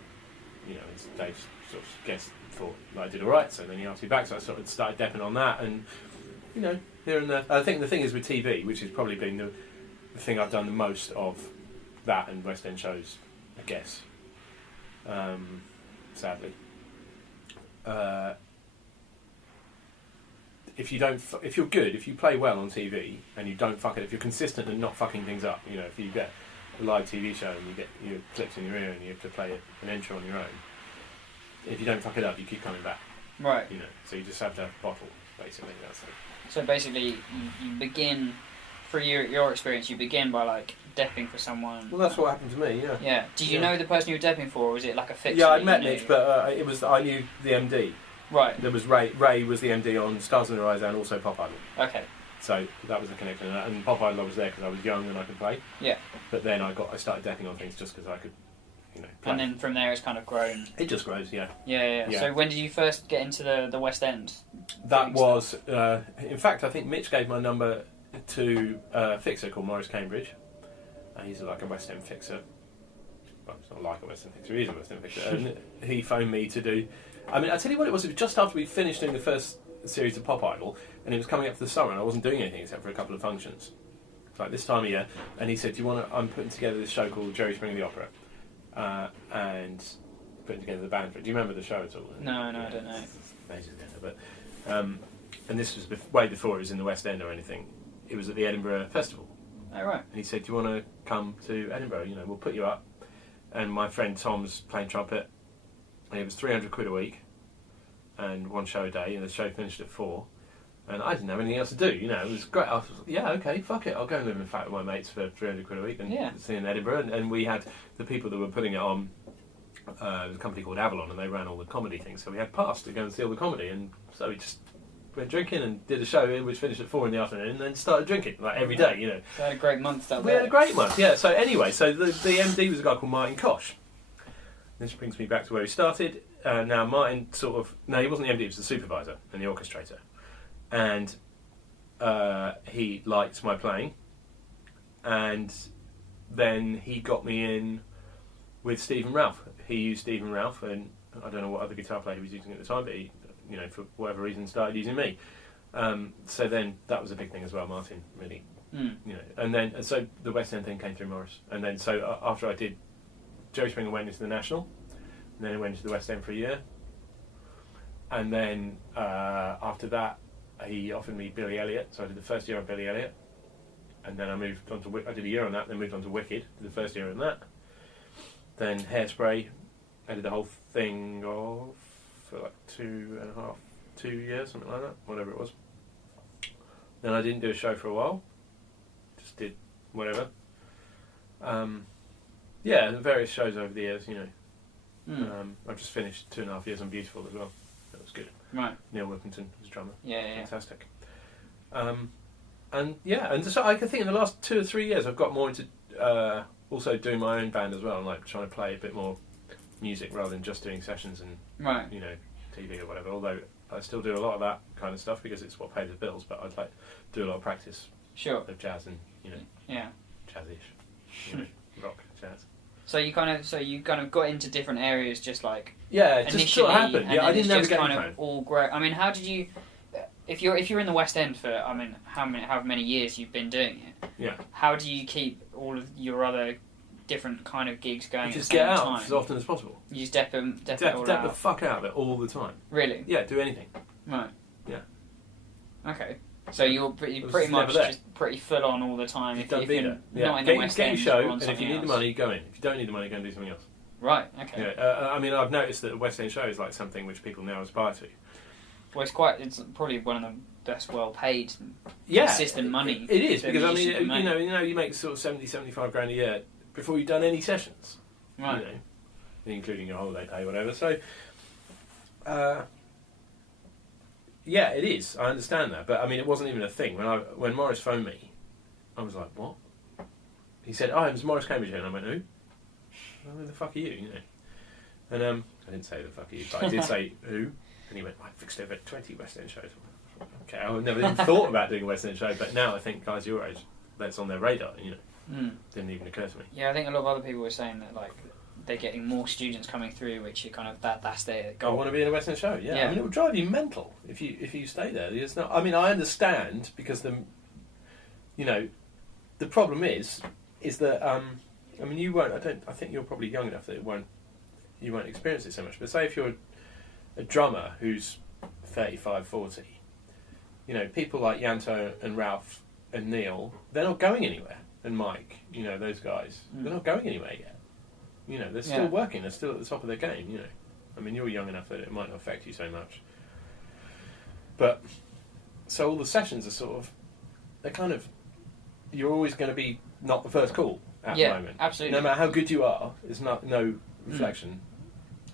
you know, and Dave sort of guessed, thought I did all right, so then he asked me back, so I sort of started depping on that, and you know, here and there. I think the thing is with TV, which has probably been the thing I've done the most of, that and West End shows, I guess. Sadly, if you're good, if you play well on TV and you don't fuck it, if you're consistent and not fucking things up, you know, if you get a live TV show and you get your clips in your ear and you have to play an intro on your own, if you don't fuck it up, you keep coming back. Right. You know, so you just have to bottle, basically. That's it. So basically, you begin, through your experience, you begin by like depping for someone. Well, that's what happened to me. Yeah. Yeah. Did you know the person you were depping for, or was it like a fixer? Yeah, I met Mitch, but I knew the MD. Right. There was Ray. Ray was the MD on Stars in the Rise and also Pop Idol. Okay. So that was a connection, and Pop Idol I was there because I was young and I could play. Yeah. But then I started depping on things just because I could, you know. Play. And then from there, it's kind of grown. It just grows, yeah. Yeah. So when did you first get into the West End? That was, in fact, I think Mitch gave my number to a fixer called Maurice Cambridge. He's like a West End fixer. Well, it's not like a West End fixer, he is a West End fixer. And he phoned me to do... I mean, I tell you what it was just after we finished doing the first series of Pop Idol, and it was coming up for the summer, and I wasn't doing anything except for a couple of functions. Like this time of year, and he said, "Do you want to? I'm putting together this show called Jerry Springer the Opera, and putting together the band for it. Do you remember the show at all?" No, I don't know. Ages ago, but and this was way before it was in the West End or anything. It was at the Edinburgh Festival. Oh right. And he said, "Do you want to come to Edinburgh? You know, we'll put you up." And my friend Tom's playing trumpet, and it was £300 a week, and one show a day, and the show finished at 4. And I didn't have anything else to do, you know. It was great. I was like, yeah, okay, fuck it. I'll go and live in a flat with my mates for £300 a week and see in Edinburgh. And we had the people that were putting it on. There was a company called Avalon, and they ran all the comedy things. So we had pass to go and see all the comedy, and so we just went drinking and did a show which finished at 4 in the afternoon, and then started drinking like every day, you know. So had a great month. We had a great month, yeah. So anyway, so the MD was a guy called Martin Koch. This brings me back to where he started. Now Martin he wasn't the MD, he was the supervisor and the orchestrator. And he liked my playing, and then he got me in with Stephen Ralph. He used Stephen Ralph, and I don't know what other guitar player he was using at the time, but he, you know, for whatever reason, started using me. So then that was a big thing as well. Martin really, you know, and so the West End thing came through Morris, and then so after I did, Jerry Springer went into the National, and then I went into the West End for a year, and then after that. He offered me Billy Elliot, so I did the first year of Billy Elliot, and then I moved on to I did a year on that, then moved on to Wicked, did the first year on that, then Hairspray, I did the whole thing for like 2 years, something like that, whatever it was. Then I didn't do a show for a while, just did whatever. Yeah, various shows over the years, you know. I've just finished 2.5 years on Beautiful as well. That was good. Right. Neil Whippington was drummer. Yeah. Fantastic. And so I think in the last 2 or 3 years I've got more into also doing my own band as well, and like trying to play a bit more music rather than just doing sessions and you know, TV or whatever. Although I still do a lot of that kind of stuff because it's what pays the bills. But I'd like to do a lot of practice of jazz and, you know, jazz-ish, you know, rock, jazz. So you kind of got into different areas, just like it just sort of happened. Yeah, I didn't know just kind of all grow. I mean, how did you? If you're in the West End for, I mean, however many years you've been doing it. Yeah. How do you keep all of your other different kind of gigs going? You just at the get same out time? as often as possible. You just dep the fuck out of it all the time. Really? Yeah, do anything. Right. Yeah. Okay. So you're pretty much just pretty full on all the time. If you're not in the get West your End, show, you're on and if you need something the else. money, go in. If you don't need the money, go and do something else. Right. Okay. Yeah. I mean, I've noticed that the West End show is like something which people now aspire to. Well, it's probably one of the best well-paid, consistent money. It is, because I mean, you you know, you make sort of 70, 75 grand a year before you've done any sessions. Right. You know, including your holiday pay, whatever. So, yeah, it is. I understand that, but I mean, it wasn't even a thing when Morris phoned me. I was like, what? He said, "Oh, it was Morris Cambridge here," and I went, "Who? Well, who the fuck are you?" You know. And I didn't say the fuck are you, but I did say who. And he went, "I fixed over 20 West End shows." Okay, I never even thought about doing a West End show, but now I think guys your age, that's on their radar. You know, didn't even occur to me. Yeah, I think a lot of other people were saying that like they're getting more students coming through, which are kind of that's their goal. I want to be in a West End show. Yeah. I mean, it would drive you mental if you stay there. It's not. I mean, I understand because the problem is that I mean, you won't. I think you're probably young enough that you won't experience it so much. But say if you're a drummer who's 35, 40, people like Yanto and Ralph and Neil, they're not going anywhere. And Mike, those guys, they're not going anywhere yet. They're still working. They're still at the top of their game. I mean, you're young enough that it might not affect you so much. But so all the sessions are sort of, they're kind of, you're always going to be not the first call at the moment. Absolutely. No matter how good you are, it's no reflection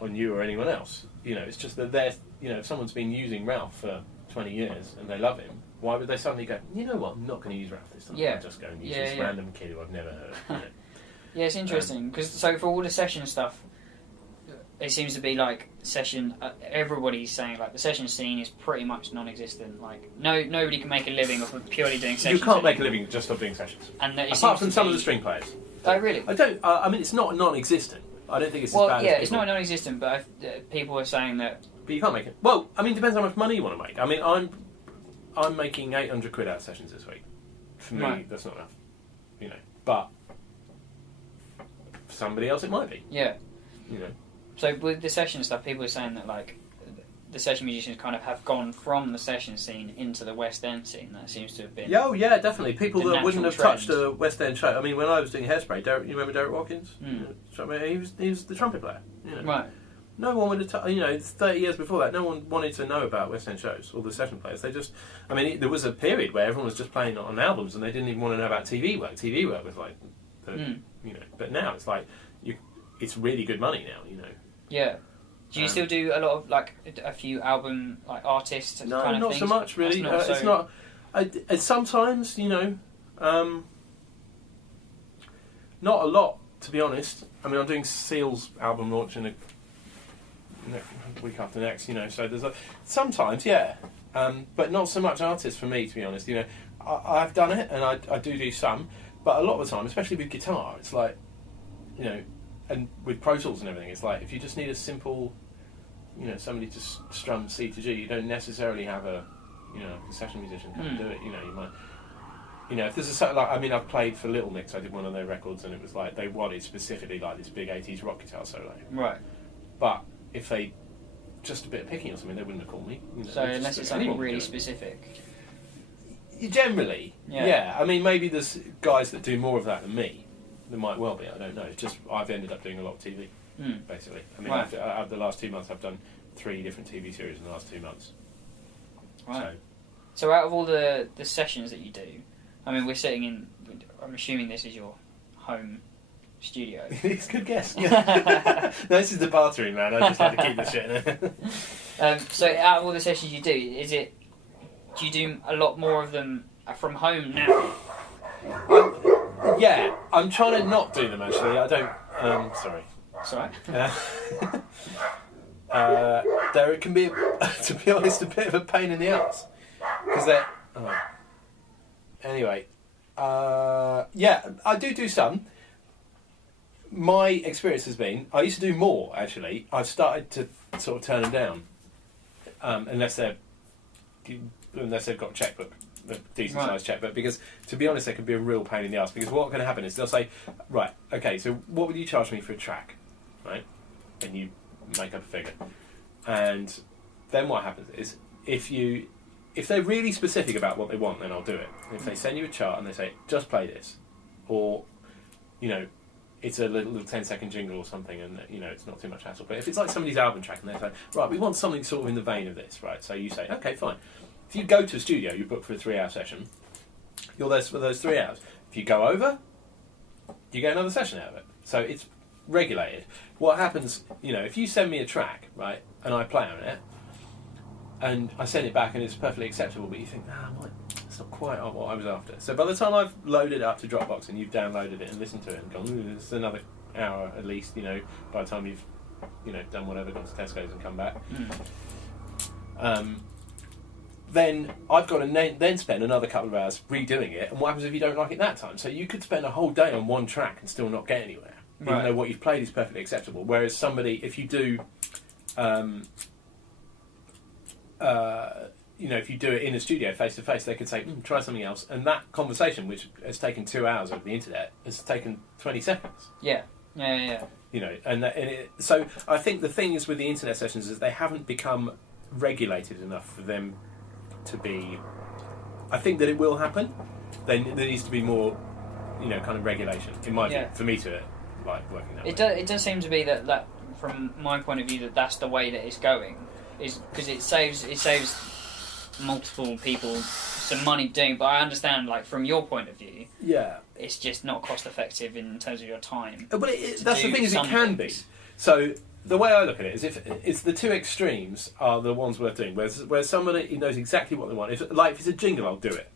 on you or anyone else. It's just that they're, if someone's been using Ralph for 20 years and they love him, why would they suddenly go, you know what, I'm not going to use Ralph this time. I'll just go and use this random kid who I've never heard of. Yeah, it's interesting because so for all the session stuff, it seems to be like session. Everybody's saying like the session scene is pretty much non-existent. Like nobody can make a living off of purely doing sessions. You can't make a living just off doing sessions. And apart from some of the string players. Oh really? I don't. I mean, it's not non-existent. I don't think it's well, as bad yeah, as it's not non-existent, but people are saying that. But you can't make it. Well, I mean, it depends how much money you want to make. I mean, I'm making 800 quid out of sessions this week. For me, that's not enough. But for somebody else, it might be. Yeah. So with the session stuff, people are saying that like the session musicians kind of have gone from the session scene into the West End scene. That seems to have been. Yeah, definitely. People that wouldn't have trend. touched a West End show. I mean, when I was doing Hairspray, you remember Derek Watkins? He was the trumpet player. Right. No one would have, 30 years before that, no one wanted to know about West End shows, all the session players. They just, there was a period where everyone was just playing on albums and they didn't even want to know about TV work. TV work was like, but now it's like, it's really good money now, Yeah. Do you still do a lot of, like, a few album, like, artists no, kind of not things? so much, really. It's not, sometimes, not a lot, to be honest. I mean, I'm doing Seal's album launch in a week after next, so there's sometimes, but not so much artists for me, to be honest. I've done it and I do some, but a lot of the time, especially with guitar, it's like, and with Pro Tools and everything, it's like if you just need a simple, somebody to strum C to G, you don't necessarily have a session musician come and do it. You might, if there's I've played for Little Mix. I did one of their records, and it was like they wanted specifically like this big 80s rock guitar solo. Right. But if they just a bit of picking or something, they wouldn't have called me. So unless it's something really specific. Generally, yeah. I mean, maybe there's guys that do more of that than me. There might well be. I don't know. It's just I've ended up doing a lot of TV, basically. I mean, the last 2 months, I've done 3 different TV series in the last 2 months. Right. So out of all the sessions that you do, I mean, we're sitting in. I'm assuming this is your home studio. It's a good guess. No, this is the bathroom, man. I just like to keep the shit. So out of all the sessions you do, do you do a lot more of them from home now? Yeah, I'm trying to not do them actually. I don't. Sorry. It's all right. There it can be, to be honest, a bit of a pain in the ass because they're. Anyway, yeah, I do some. My experience has been I used to do more actually. I've started to sort of turn them down, unless they've got a checkbook. A decent sized checkbook, because to be honest, they can be a real pain in the ass. Because what can happen is they'll say, right, okay, so what would you charge me for a track, right? And you make up a figure, and then what happens is if they're really specific about what they want, then I'll do it. If they send you a chart and they say just play this, or it's a little 10-second jingle or something, and it's not too much hassle. But if it's like somebody's album track and they say, right, we want something sort of in the vein of this, right? So you say, okay, fine. If you go to a studio, you book for a 3-hour session, you're there for those 3 hours. If you go over, you get another session out of it. So it's regulated. What happens, if you send me a track, right, and I play on it, and I send it back and it's perfectly acceptable, but you think, it's not quite what I was after. So by the time I've loaded it up to Dropbox and you've downloaded it and listened to it and gone, this is another hour at least, by the time you've, done whatever, gone to Tesco's and come back. Then I've got to then spend another couple of hours redoing it, and what happens if you don't like it that time? So you could spend a whole day on one track and still not get anywhere. even though what you've played is perfectly acceptable. Whereas somebody, if you do, if you do it in a studio face to face, they could say, try something else, and that conversation, which has taken 2 hours over the internet, has taken 20 seconds. Yeah. So I think the thing is with the internet sessions is they haven't become regulated enough for them to be. I think that it will happen. There needs to be more, kind of regulation in my view for me to like working that way. It does seem to be that from my point of view that's the way that it's going, is because it saves multiple people some money doing. But I understand, like, from your point of view, it's just not cost effective in terms of your time. But that's the thing, is it can be. So the way I look at it is, if it's the two extremes are the ones worth doing. Where somebody knows exactly what they want. If it's a jingle, I'll do it.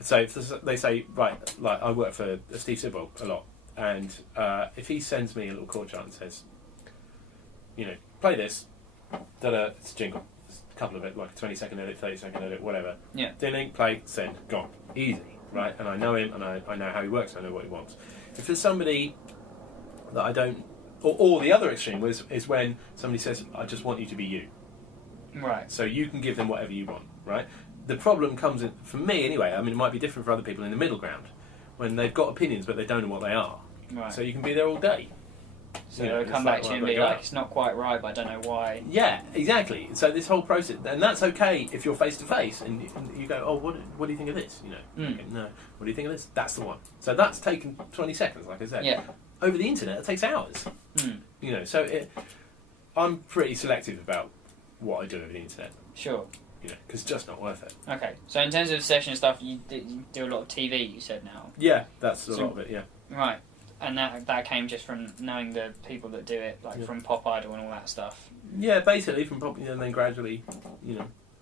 So if they say, right, like I work for Steve Sidwell a lot, and if he sends me a little chord chart and says, play this, it's a jingle. A couple of it, like a 20-second edit, 30-second edit, whatever. Yeah. Ding, play, send, gone. Easy, right? And I know him, and I know how he works, I know what he wants. If there's somebody that I don't... Or the other extreme is when somebody says, I just want you to be you. Right. So you can give them whatever you want, right? The problem comes in, for me anyway, I mean, it might be different for other people in the middle ground, when they've got opinions, but they don't know what they are. Right. So you can be there all day. So they'll come back to you and be like, it's not quite right, but I don't know why. Yeah, exactly. So this whole process, and that's okay if you're face to face, and you go, oh, what do you think of this? Okay, no, what do you think of this? That's the one. So that's taken 20 seconds, like I said. Yeah. Over the internet, it takes hours. So I'm pretty selective about what I do over the internet. Sure. Because it's just not worth it. Okay. So in terms of session stuff, you do a lot of TV. You said now. Yeah, that's a lot of it. Yeah. Right. And that came just from knowing the people that do it, like from Pop Idol and all that stuff. Yeah, basically from Pop, and then gradually,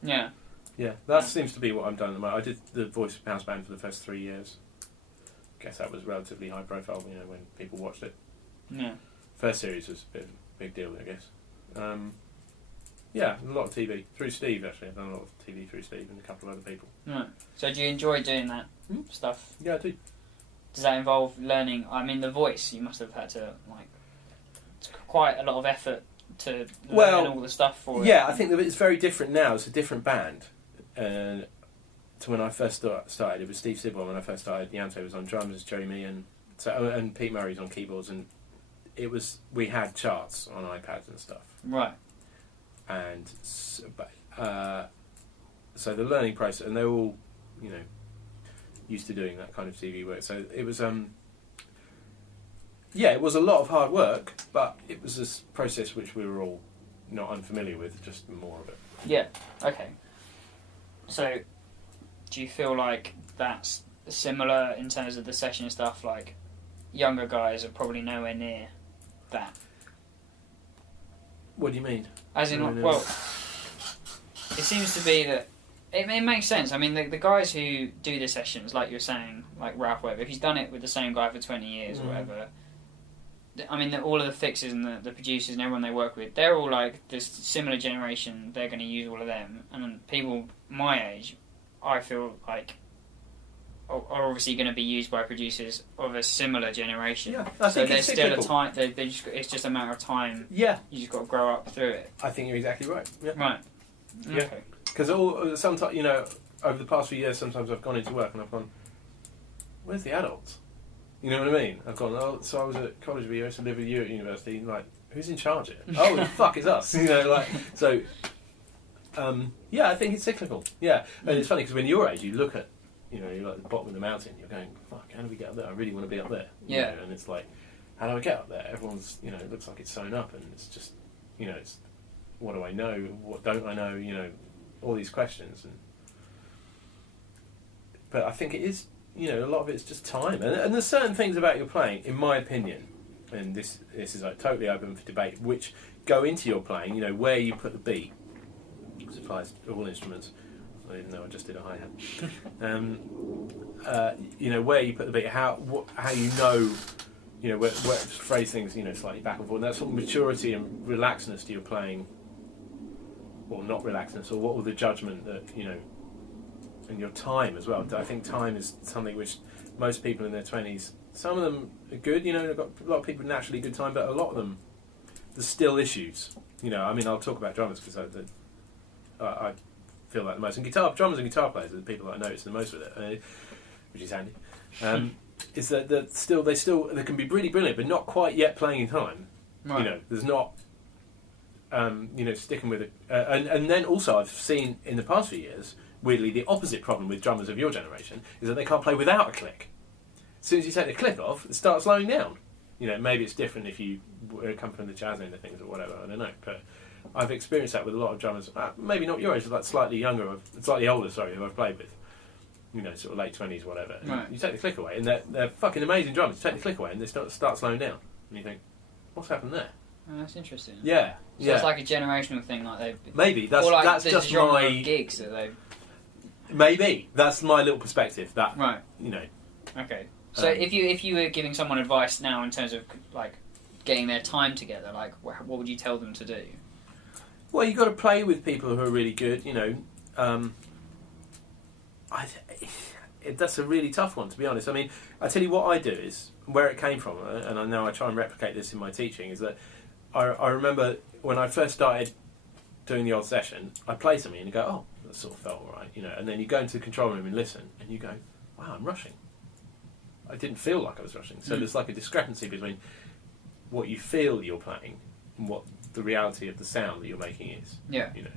Yeah. Yeah, that seems to be what I'm doing at the moment. I did the Voice of House Band for the first 3 years. Guess that was relatively high profile, when people watched it. Yeah. First series was a big deal, I guess. Yeah, a lot of TV through Steve. Actually, I've done a lot of TV through Steve and a couple of other people. Right. So do you enjoy doing that stuff? Yeah, I do. Does that involve learning? I mean, the voice, you must have had to, it's quite a lot of effort to learn all the stuff for it. Yeah, I think that it's very different now. It's a different band. To when I first started, it was Steve Sidwell. When I first started, Yanto was on drums, Jerry Me, and Pete Murray's on keyboards, and we had charts on iPads and stuff. Right. And so the learning process, and they're all, used to doing that kind of TV work. So it was, it was a lot of hard work, but it was this process which we were all not unfamiliar with, just more of it. Yeah. Okay. So, do you feel like that's similar in terms of the session stuff? Like, younger guys are probably nowhere near that. What do you mean? As in, well, it seems to be that it makes sense. I mean, the guys who do the sessions, like you're saying, like Ralph Webb, if he's done it with the same guy for 20 years or whatever, I mean, all of the fixers and the producers and everyone they work with, they're all like this similar generation. They're going to use all of them, and then people my age, I feel like, are obviously going to be used by producers of a similar generation. Yeah, I think there's still a time. It's just a matter of time. Yeah, you just got to grow up through it. I think you're exactly right. Yeah. Right. Yeah. Okay. Because sometimes, over the past few years, sometimes I've gone into work and I've gone, where's the adults? You know what I mean? I've gone, so I was at college with you, I used to live with you at university, like, who's in charge here? Oh, the fuck, it's us. I think it's cyclical. Yeah. And it's funny, because when you're age, you look at, you're at the bottom of the mountain, you're going, fuck, how do we get up there? I really want to be up there. Yeah. And it's like, how do I get up there? Everyone's, it looks like it's sewn up, and it's just, it's, what do I know? What don't I know? All these questions. But I think it is, a lot of it's just time. And there's certain things about your playing, in my opinion, and this is like totally open for debate, which go into your playing, where you put the beat. This applies to all instruments, even though I just did a hi-hat. Where you put the beat, how where to phrase things, slightly back and forth. And that sort of maturity and relaxedness to your playing, or not relaxedness, or what will the judgment that, and your time as well. I think time is something which most people in their 20s some of them are good. You know, I've got a lot of people naturally good time, but a lot of them, there's still issues. You know, I mean, I'll talk about drummers because I feel like the most. And drummers and guitar players are the people that I notice the most with it, which is handy. Is that they can be really brilliant, but not quite yet playing in time. Right. You know, there's not. You know, sticking with it, and then also I've seen in the past few years, weirdly, the opposite problem with drummers of your generation is that they can't play without a click. As soon as you take the click off, it starts slowing down. You know, maybe it's different if you come from the jazz end of things or whatever. I don't know, but I've experienced that with a lot of drummers. Maybe not your age, like slightly older. Sorry, who I've played with. You know, sort of late 20s, whatever. Right. You take the click away, and they're fucking amazing drummers. You take the click away, and they start slowing down, and you think, what's happened there? Oh, that's interesting. Yeah. So it's like a generational thing, like they've... Maybe, that's just my... gigs that they've... Maybe. That's my little perspective, that, right. You know... Okay. So if you were giving someone advice now in terms of, like, getting their time together, like, what would you tell them to do? Well, you've got to play with people who are really good, you know. That's a really tough one, to be honest. I mean, I tell you what I do is, where it came from, and I know I try and replicate this in my teaching, is that I remember when I first started doing the odd session, I play something and you go, oh, that sort of felt all right, you know, and then you go into the control room and listen, and you go, wow, I'm rushing. I didn't feel like I was rushing. So there's like a discrepancy between what you feel you're playing and what the reality of the sound that you're making is. Yeah. You know,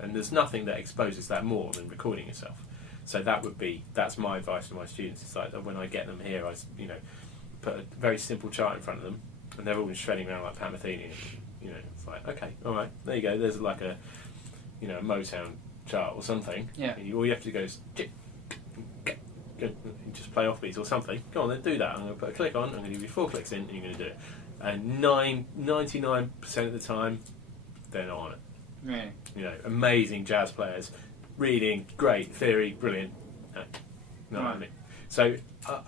and there's nothing that exposes that more than recording yourself. So that's my advice to my students. It's like that when I get them here, I, you know, put a very simple chart in front of them, and they've all been shredding around like Pat Metheny. You know, it's like, okay, all right, there you go. There's like a, you know, a Motown chart or something. Yeah. And all you have to do is just play off beats or something. Go on, then do that. I'm going to put a click on. I'm going to give you 4 clicks in, and you're going to do it. And 99% of the time, they're not on it. Really? You know, amazing jazz players, reading, great theory, brilliant. No, right. I mean, so,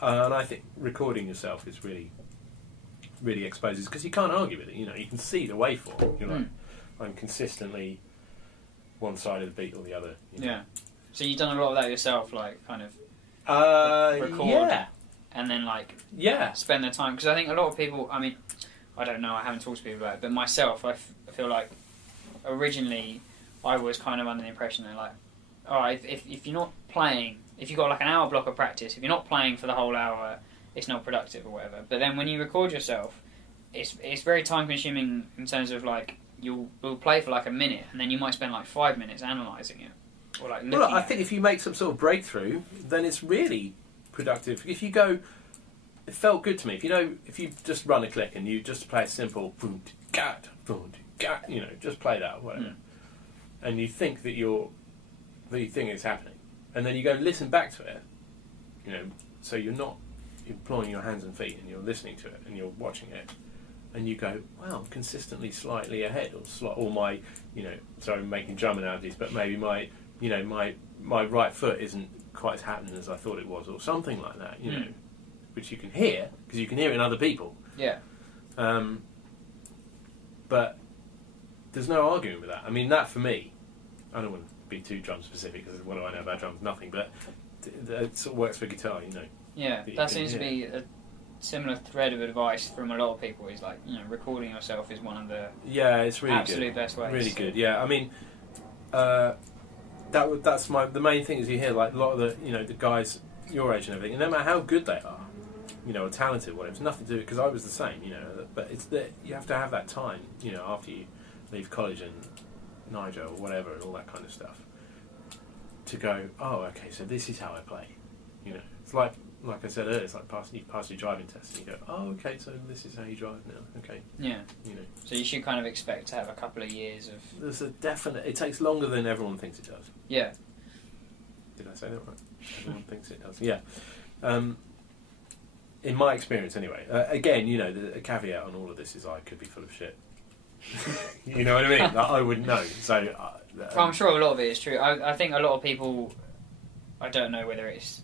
and I think recording yourself is really exposes, because you can't argue with it. You know, you can see the waveform. You're like, I'm consistently one side of the beat or the other. You know? Yeah. So you've done a lot of that yourself, like kind of record, yeah, and then like spend the time. Because I think a lot of people. I mean, I don't know. I haven't talked to people about it, but myself, I feel like originally I was kind of under the impression that like, all right, if you're not playing, if you've got like an hour block of practice, if you're not playing for the whole hour, it's not productive or whatever. But then when you record yourself, it's very time consuming in terms of like you'll play for like a minute and then you might spend like 5 minutes analysing it. Or like well, I think if you make some sort of breakthrough, then it's really productive. If you go, it felt good to me. If you just run a click and you just play a simple, you know, just play that or whatever, and you think that the thing is happening, and then you go and listen back to it, you know, so you're not employing your hands and feet, and you're listening to it, and you're watching it, and you go, wow, I'm consistently slightly ahead, or my, you know, sorry, I'm making drum analogies, but maybe my, you know, my right foot isn't quite as happening as I thought it was, or something like that, you know, which you can hear, because you can hear it in other people. Yeah. But there's no arguing with that. I mean, that for me, I don't want to be too drum specific, because what do I know about drums? Nothing, but it sort of works for guitar, you know. Yeah, that seems to be a similar thread of advice from a lot of people. Is like, you know, recording yourself is one of the it's really absolute good. best ways. Really good. Yeah, I mean, that's the main thing is you hear like a lot of the guys your age and everything, and no matter how good they are, you know, or talented, whatever, it's nothing to do because I was the same, you know. But it's that you have to have that time, you know, after you leave college and Niger or whatever and all that kind of stuff, to go, oh, okay, so this is how I play, you know. It's like I said earlier, it's like you pass your driving test and you go, oh, okay, so this is how you drive now, okay. Yeah. You know. So you should kind of expect to have a couple of years of... There's a definite... It takes longer than everyone thinks it does. Yeah. Did I say that right? Everyone thinks it does. Yeah. In my experience, anyway. Again, you know, the caveat on all of this is I could be full of shit. You know what I mean? Like, I wouldn't know. So... well, I'm sure a lot of it is true. I think a lot of people... I don't know whether it's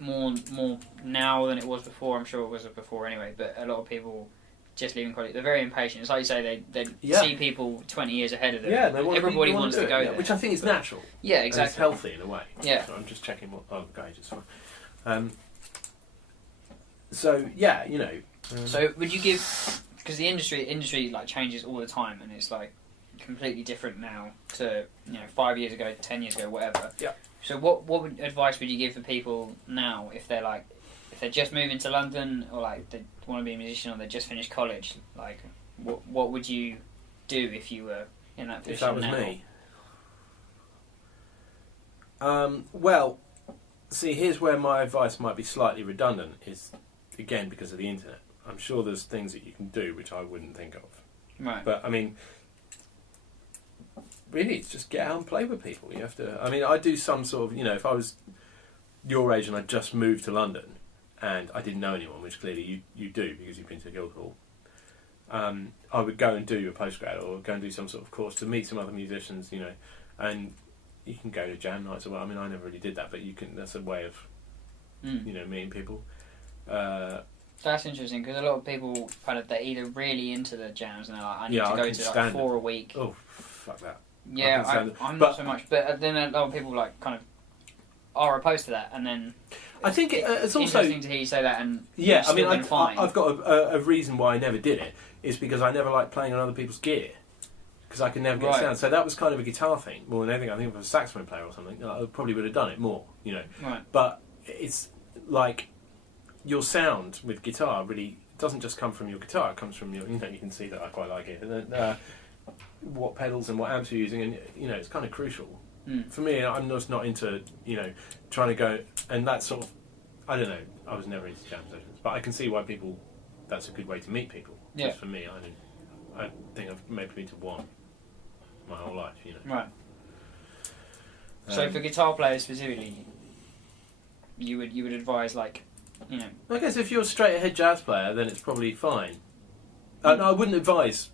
more now than it was before. I'm sure it was before anyway, but a lot of people just leaving college, they're very impatient. It's like you say, they see people 20 years ahead of them. Yeah, everybody wants to go there. Which I think is natural. Yeah, exactly. And it's healthy in a way. Yeah. So I'm just checking what... Oh, okay, just fine. So yeah, So would you give, because the industry like changes all the time, and it's like completely different now to 5 years ago, 10 years ago, whatever. Yeah. So what advice would you give for people now if they're just moving to London, or like they want to be a musician, or they just finished college? Like, what would you do if you were in that position? If that was me. Well, see, here's where my advice might be slightly redundant. Is again because of the internet. I'm sure there's things that you can do which I wouldn't think of. Right. But I mean, really, it's just get out and play with people. You have to. I mean, I do some sort of. If I was your age and I just moved to London and I didn't know anyone, which clearly you do because you've been to Guildhall. I would go and do a postgrad or go and do some sort of course to meet some other musicians, and you can go to jam nights or what. I mean, I never really did that, but you can. That's a way of, meeting people. That's interesting because a lot of people they're either really into the jams and they're like, I need to I go can to stand 4 a week. Oh, fuck that. Yeah, I'm not so much, but then a lot of people kind of are opposed to that, and then I think it's also interesting to hear you say that. And I've got a reason why I never did it. Is because I never liked playing on other people's gear because I could never get sound. So that was kind of a guitar thing more than anything. I think if I was a saxophone player or something, I probably would have done it more. Right. But it's like your sound with guitar really doesn't just come from your guitar. It comes from your. You can see that I quite like it. And then, what pedals and what amps you're using, and it's kind of crucial. For me, I'm just not into trying to go and that sort of. I don't know. I was never into jam sessions, but I can see why people. That's a good way to meet people. Yeah. Just for me, I think I've maybe been to one my whole life. Right. So for guitar players specifically, you would advise I guess if you're a straight ahead jazz player, then it's probably fine. No, I wouldn't advise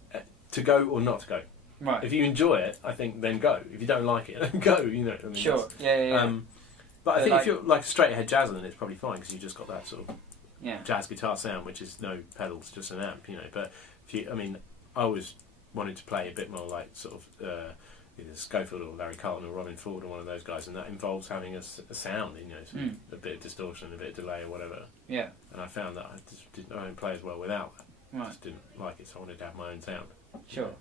to go or not to go. Right. If you enjoy it, I think then go. If you don't like it, then go. Sure. Yeah. But I think if you're like a straight ahead jazzer, then it's probably fine because you just got that sort of jazz guitar sound, which is no pedals, just an amp. But I always wanted to play a bit more like sort of either Schofield or Larry Carlton or Robin Ford or one of those guys, and that involves having a sound, a bit of distortion, a bit of delay or whatever. Yeah. And I found that I don't play as well without that. Right. I just didn't like it, so I wanted to have my own sound. Sure.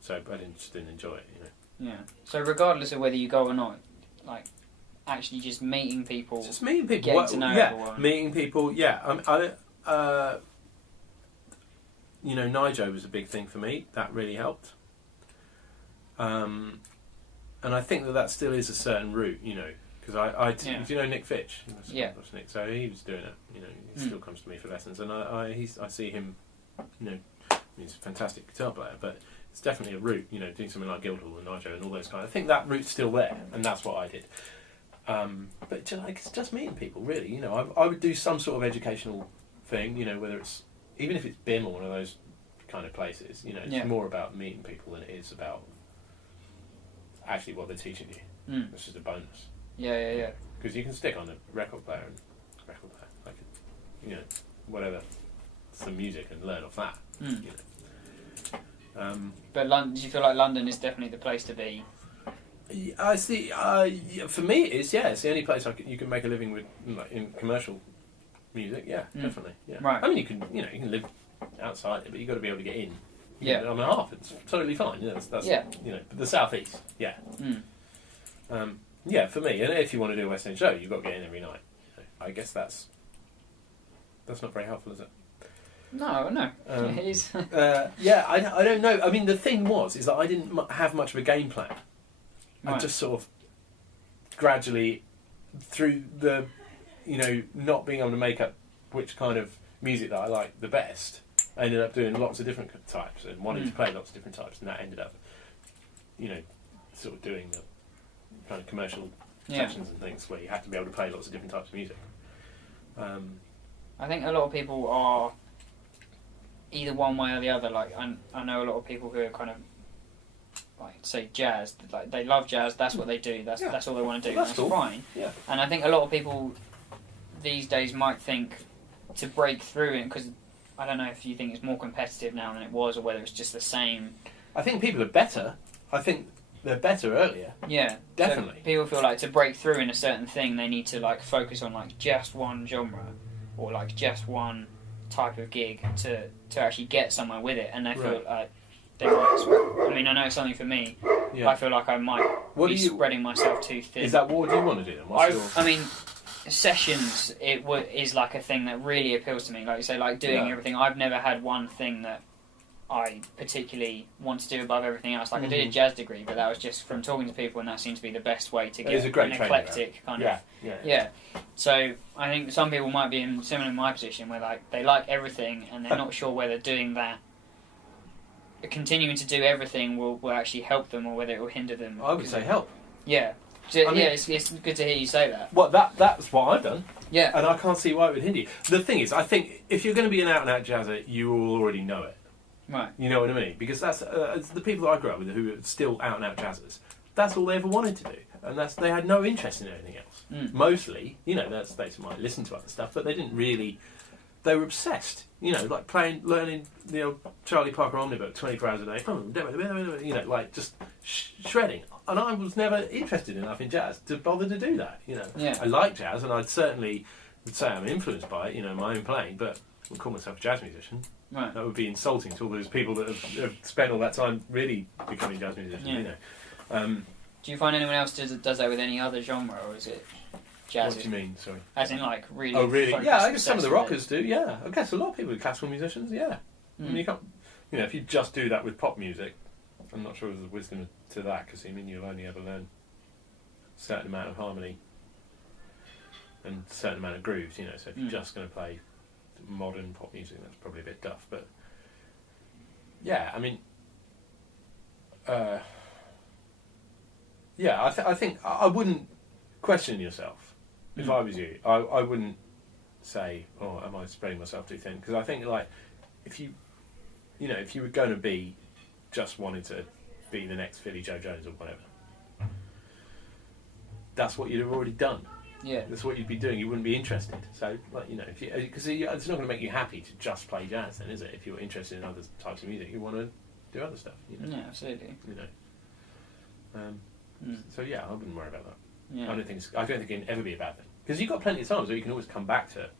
So I just didn't enjoy it, Yeah. So regardless of whether you go or not, actually just meeting people. Just meeting people. Getting to know everyone. Meeting people. Yeah. Nigel was a big thing for me. That really helped. And I think that still is a certain route, because do you know Nick Fitch? Yeah. Nick, so he was doing it. He still comes to me for lessons, and I see him. He's a fantastic guitar player, but it's definitely a route. Doing something like Guildhall and Nigel and all those guys. I think that route's still there, and that's what I did. But it's just meeting people, really. I would do some sort of educational thing. Whether it's even if it's BIM or one of those kind of places. It's more about meeting people than it is about actually what they're teaching you. It's just a bonus. Yeah. Because you can stick on a record player, whatever, some music and learn off that. But do you feel like London is definitely the place to be? I see. For me, it is. Yeah, it's the only place you can make a living with, in commercial music. Yeah, definitely. Yeah. Right. I mean, you can live outside it, but you've got to be able to get in. I'm a half. It's totally fine. That's but the southeast. Yeah. For me, and if you want to do a West End show, you've got to get in every night. I guess that's not very helpful, is it? No. It is. I don't know. I mean, the thing is that I didn't have much of a game plan. Right. I just sort of gradually, through the, not being able to make up which kind of music that I like the best, I ended up doing lots of different types and wanting to play lots of different types, and that ended up, sort of doing the kind of commercial sessions and things where you have to be able to play lots of different types of music. I think a lot of people are either one way or the other. I know a lot of people who are kind of say jazz, they love jazz. That's what they do. That's all they want to do. Well, that's cool. fine. Yeah. And I think a lot of people these days might think to break through it, because I don't know if you think it's more competitive now than it was, or whether it's just the same. I think people are better. I think they're better earlier. Yeah, definitely. So people feel like to break through in a certain thing, they need to focus on just one genre, or like just one type of gig to actually get somewhere with it, and they feel like they might. I mean, I know it's something for me. Yeah. I feel like I might be spreading myself too thin. Is that what do you want to do then? I mean, sessions is like a thing that really appeals to me. Like you say, like doing everything. I've never had one thing that I particularly want to do above everything else. Like I did a jazz degree, but that was just from talking to people, and that seemed to be the best way to get an eclectic kind of. Yeah. So I think some people might be similar in my position, where like they like everything, and they're not sure whether doing that, continuing to do everything, will actually help them, or whether it will hinder them. I would say help. Yeah. So, it's good to hear you say that. Well, that's what I've done. Yeah. And I can't see why it would hinder you. The thing is, I think if you're going to be an out-and-out jazzer, you will already know it. Right. You know what I mean? Because that's the people that I grew up with who are still out-and-out jazzers. That's all they ever wanted to do. And they had no interest in anything else. Mostly, they might listen to other stuff, but they didn't really... They were obsessed, like learning the Charlie Parker Omnibook 24 hours a day, like just shredding. And I was never interested enough in jazz to bother to do that, Yeah. I like jazz, and I'd certainly would say I'm influenced by it, my own playing, but I wouldn't call myself a jazz musician. Right. That would be insulting to all those people that have spent all that time really becoming jazz musicians, Do you find anyone else does that with any other genre, or is it jazz? What do you mean? Sorry. As in, like, really. Oh, really? Yeah, I guess some of the rockers do. Yeah, I guess a lot of people are classical musicians. Yeah, I mean, you can't. If you just do that with pop music, I'm not sure there's wisdom to that, because you'll only ever learn a certain amount of harmony and a certain amount of grooves. So if you're just going to play modern pop music, that's probably a bit duff. But yeah, I mean, I think I wouldn't question yourself if I was you. I wouldn't say, "Oh, am I spreading myself too thin?" Because I think, like, if you were going to be just wanting to be the next Philly Joe Jones or whatever, that's what you'd have already done. Yeah, that's what you'd be doing. You wouldn't be interested. So, like, because it's not going to make you happy to just play jazz, then, is it? If you're interested in other types of music, you want to do other stuff. Yeah, absolutely. So yeah, I wouldn't worry about that. Yeah. I don't think it can ever be a bad thing, because you've got plenty of times where you can always come back to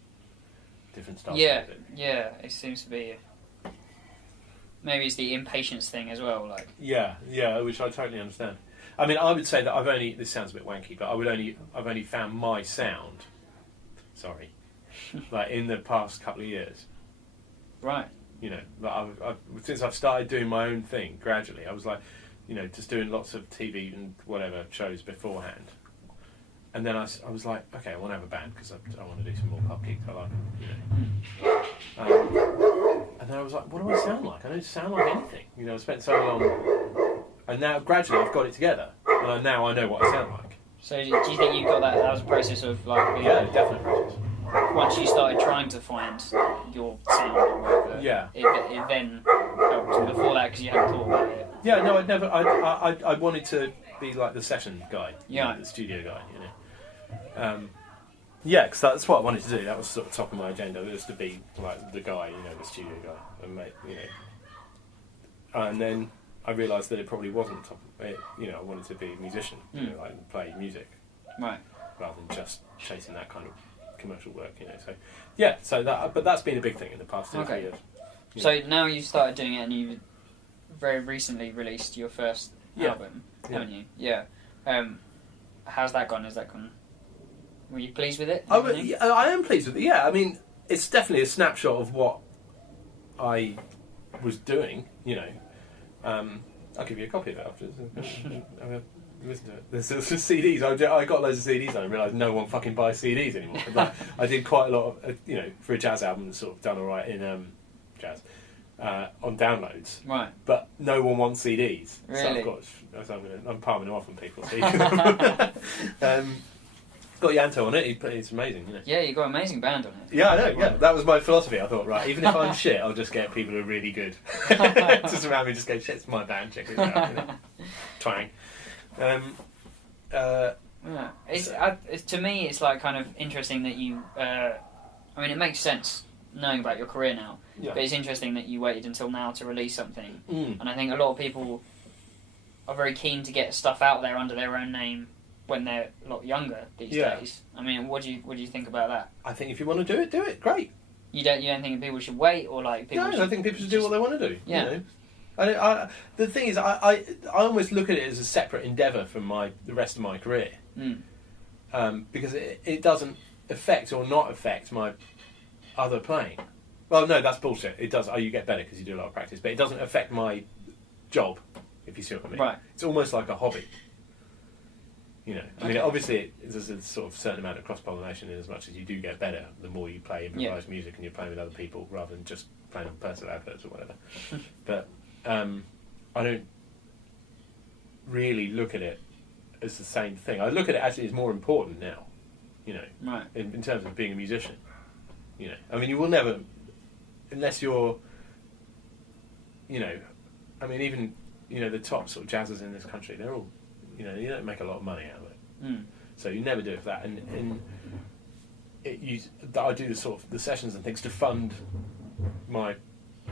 different styles. Yeah, it seems to be. Maybe it's the impatience thing as well, like. Yeah, which I totally understand. I mean, I would say that this sounds a bit wanky, but I've only found my sound. Sorry, like in the past couple of years. Right. Since I've started doing my own thing gradually, I was like, just doing lots of TV and whatever shows beforehand. And then I was like, okay, I want to have a band, because I want to do some more pub gigs. I like and then I was like, what do I sound like? I don't sound like anything. I spent so long, and now gradually I've got it together, and now I know what I sound like. So do you think you got that? That was a process of like. Yeah, definitely. Once you started trying to find your sound or whatever, it then helped. Before that, because you hadn't thought about it. Yeah, no, I'd never. I wanted to be like the session guy, the studio guy, Yeah, because that's what I wanted to do. That was sort of top of my agenda, was to be like the guy, the studio guy, and And then I realised that it probably wasn't top of it. I wanted to be a musician, like play music, right, rather than just chasing that kind of commercial work, So yeah, but that's been a big thing in the past 2 or 3 years. So now you've started doing it, and you've very recently released your first album, haven't you? Yeah. How's that gone? Were you pleased with it? I am pleased with it. Yeah, I mean, it's definitely a snapshot of what I was doing. I'll give you a copy of it after. Listen to it. There's CDs. I got loads of CDs, and I realised no one fucking buys CDs anymore. But I did quite a lot of, for a jazz album, sort of done all right in jazz on downloads. Right. But no one wants CDs. Really? So I'm palming them off on people. So got Yanto on it. It's amazing, Yeah, you got an amazing band on it. Yeah, I know. Yeah, that was my philosophy. I thought, right, even if I'm shit, I'll just get people who are really good to surround me. Just go, shit, it's my band. Check this out. Twang. To me, it's like kind of interesting that you. I mean, it makes sense knowing about your career now, but it's interesting that you waited until now to release something. And I think a lot of people are very keen to get stuff out there under their own name when they're a lot younger these Yeah. days. I mean, what do you think about that? I think if you want to do it, great. You don't think people should wait, or like people? No, I think people should do what they want to do. Yeah. You know? The thing is, I almost look at it as a separate endeavour from the rest of my career, because it doesn't affect or not affect my other playing. Well, no, that's bullshit. It does. You get better because you do a lot of practice, but it doesn't affect my job, if you see what I mean. Right. It's almost like a hobby. You know, I mean, obviously, there's a sort of certain amount of cross-pollination in as much as you do get better the more you play improvised music and you're playing with other people rather than just playing on personal adverts or whatever. But I don't really look at it as the same thing. I look at it actually as more important now, you know, Right. in terms of being a musician. You know, I mean, you will never, unless you're, you know, I mean, even, you know, the top sort of jazzers in this country, they're all, you know, you don't make a lot of money out of it. So you never do it for that. And I do the sort of the sessions and things to fund my...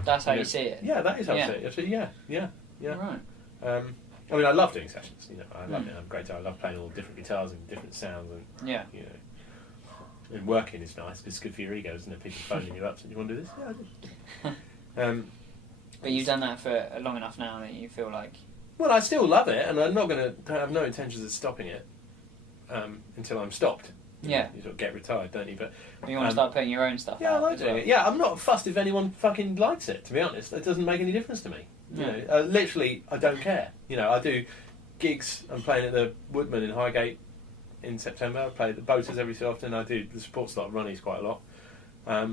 That's how you see it? Yeah, that is how I see it. Actually, yeah. Right. I mean, I love doing sessions. You know, I love it. I'm great. I love playing all different guitars and different sounds, and you know, and working is nice because it's good for your ego, isn't it? People phoning you up saying, "You want to do this?" Yeah, I do. But you've done that for long enough now that you feel like... Well, I still love it, and I'm not going to have no intentions of stopping it until I'm stopped. Yeah. You sort of get retired, don't you? But you want to start putting your own stuff yeah, I out like as doing well. it. Yeah, I'm not fussed if anyone fucking likes it, to be honest. It doesn't make any difference to me. You know, literally, I don't care. You know, I do gigs. I'm playing at the Woodman in Highgate in September. I play at the Boaters every so often. I do the support slot at Ronnie's quite a lot. I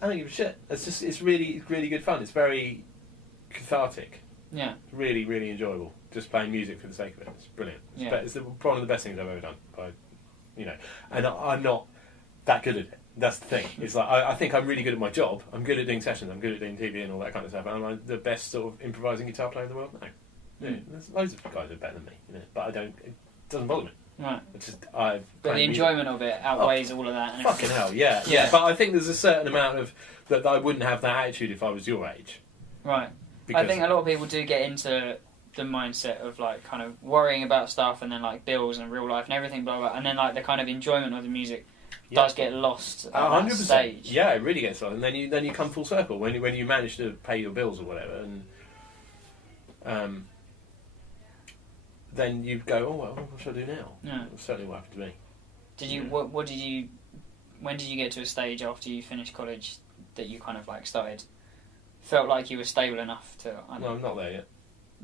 don't give a shit. It's really good fun. It's very cathartic. Yeah. It's really, really enjoyable. Just playing music for the sake of it. It's brilliant. It's one of the best things I've ever done. You know, and I'm not that good at it. That's the thing. It's like I think I'm really good at my job. I'm good at doing sessions. I'm good at doing TV and all that kind of stuff. Am I the best sort of improvising guitar player in the world? No. Yeah, there's loads of guys who are better than me. You know, but I don't. It doesn't bother me. Right. It's just But the enjoyment of it outweighs all of that. And fucking hell, yeah. But I think there's a certain amount of that I wouldn't have that attitude if I was your age. Right. I think a lot of people do get into the mindset of like kind of worrying about stuff and then like bills and real life and everything, blah blah, and then like the kind of enjoyment of the music does get lost at 100%. That stage. Yeah, it really gets lost, and then you come full circle when you manage to pay your bills or whatever, and then you go, oh well, what should I do now? Yeah. That's certainly what happened to me. Did you? What did you? When did you get to a stage after you finished college that you kind of like felt like you were stable enough to? No, I'm not there yet.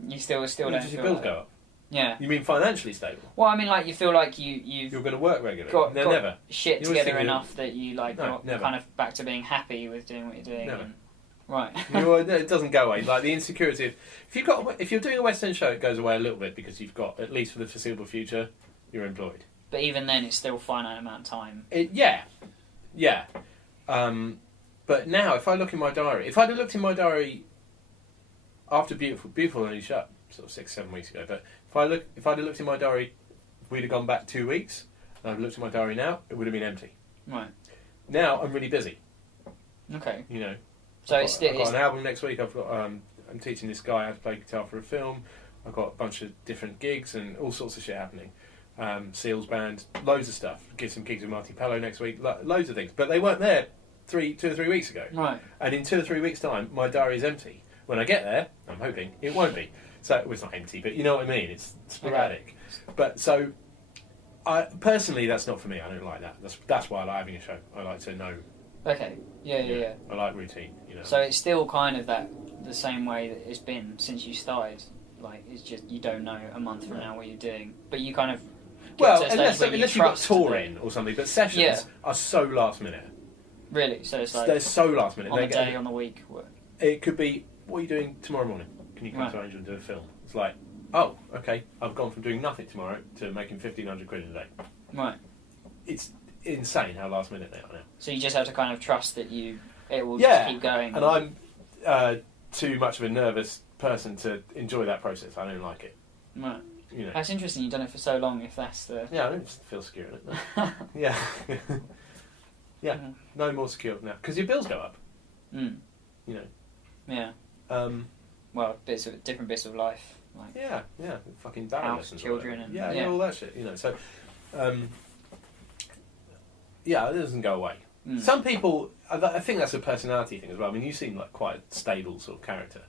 You still don't feel your bills like... go up? Yeah. You mean financially stable? Well, I mean, like you feel like you're going to work regularly. Got never shit together enough that you like no, you're kind of back to being happy with doing what you're doing. Never. And, right. It doesn't go away. Like the insecurity of if you're doing a West End show, it goes away a little bit because you've got, at least for the foreseeable future, you're employed. But even then, it's still a finite amount of time. Yeah. But now, if I look in my diary, if I'd have looked in my diary after Beautiful only shut sort of 6-7 weeks ago, but if I'd have looked in my diary, we'd have gone back 2 weeks, and I've looked in my diary now, it would have been empty. Right. Now I'm really busy. Okay. You know. So I've got an album next week. I've got I'm teaching this guy how to play guitar for a film. I've got a bunch of different gigs and all sorts of shit happening. Seals band, loads of stuff. Give some gigs with Marty Pello next week. Loads of things, but they weren't there 2 or 3 weeks ago. Right. And in 2 or 3 weeks' time, my diary is empty. When I get there, I'm hoping it won't be. So it's not empty, but you know what I mean. It's sporadic. Okay. But so, I personally, that's not for me. I don't like that. That's why I like having a show. I like to know. Okay. Yeah. I like routine. You know. So it's still kind of the same way that it's been since you started. Like it's just you don't know a month from now what you're doing, but you kind of unless you've got touring or something. But sessions are so last minute. Really? So it's like they're so last minute. On the day, on the week. It could be, what are you doing tomorrow morning? Can you come to Angel and do a film? It's like, oh, okay, I've gone from doing nothing tomorrow to making 1,500 quid a day. Right. It's insane how last minute they are now. So you just have to kind of trust that it will just keep going. And I'm too much of a nervous person to enjoy that process. I don't like it. Right. You know. That's interesting. You've done it for so long. If that's the I don't feel secure in it. No. Yeah. Yeah. Mm-hmm. No more secure now because your bills go up. You know. Yeah. Well, different bits of life like fucking ballet house lessons, children, and yeah, all that shit. You know, so it doesn't go away. Some people, I think that's a personality thing as well. I mean, you seem like quite a stable sort of character,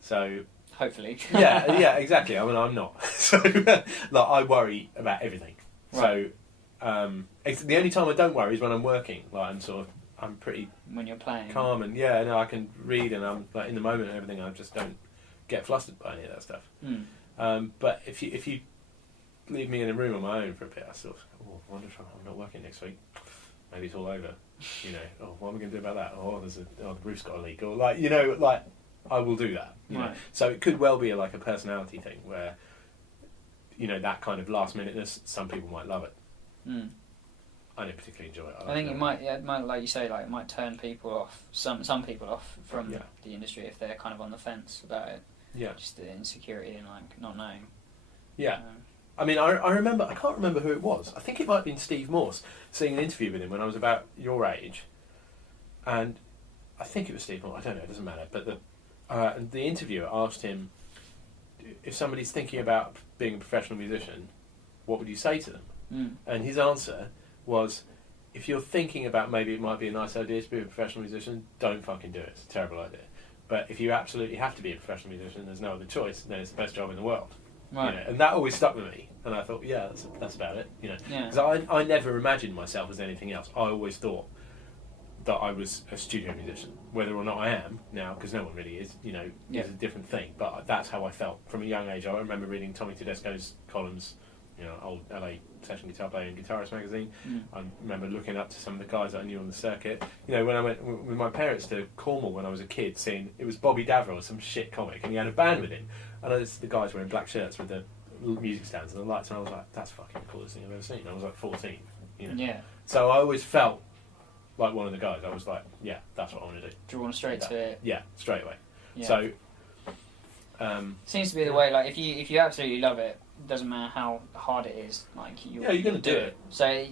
so hopefully, yeah, exactly. I mean, I'm not, so like I worry about everything. Right. So the only time I don't worry is when I'm working. Like I'm pretty when you're playing calm, and I can read, and I'm like in the moment and everything. I just don't get flustered by any of that stuff. But if you leave me in a room on my own for a bit, I sort of, I wonder if I'm not working next week. Maybe it's all over. You know, what am I going to do about that? The roof's got a leak, or I will do that. You know? So it could well be a personality thing where, that kind of last minuteness. Some people might love it. I don't particularly enjoy it. I think it might, like you say, it might turn people off. Some people off from the industry if they're kind of on the fence about it. Yeah, just the insecurity and not knowing. Yeah. I mean, I remember, I can't remember who it was. I think it might have been Steve Morse, seeing an interview with him when I was about your age. And I think it was Steve Morse, I don't know, it doesn't matter. But the interviewer asked him, if somebody's thinking about being a professional musician, what would you say to them? And his answer was, if you're thinking about maybe it might be a nice idea to be a professional musician, don't fucking do it. It's a terrible idea. But if you absolutely have to be a professional musician, there's no other choice, then it's the best job in the world. Right. And that always stuck with me. And I thought, that's about it. Because I never imagined myself as anything else. I always thought that I was a studio musician. Whether or not I am now, because no one really is, is a different thing. But that's how I felt from a young age. I remember reading Tommy Tedesco's columns, old LA Session Guitar Player and Guitarist magazine. I remember looking up to some of the guys that I knew on the circuit. When I went with my parents to Cornwall when I was a kid, seeing it was Bobby Davro, some shit comic, and he had a band with him. And the guys wearing black shirts with the music stands and the lights, and I was like, that's fucking the coolest thing I've ever seen. I was like 14. Yeah. So I always felt like one of the guys. I was like, that's what I want to do. Drawn straight to it. Yeah, straight away. Yeah. So seems to be the way. Like if you absolutely love it, doesn't matter how hard it is. You're going to do it. So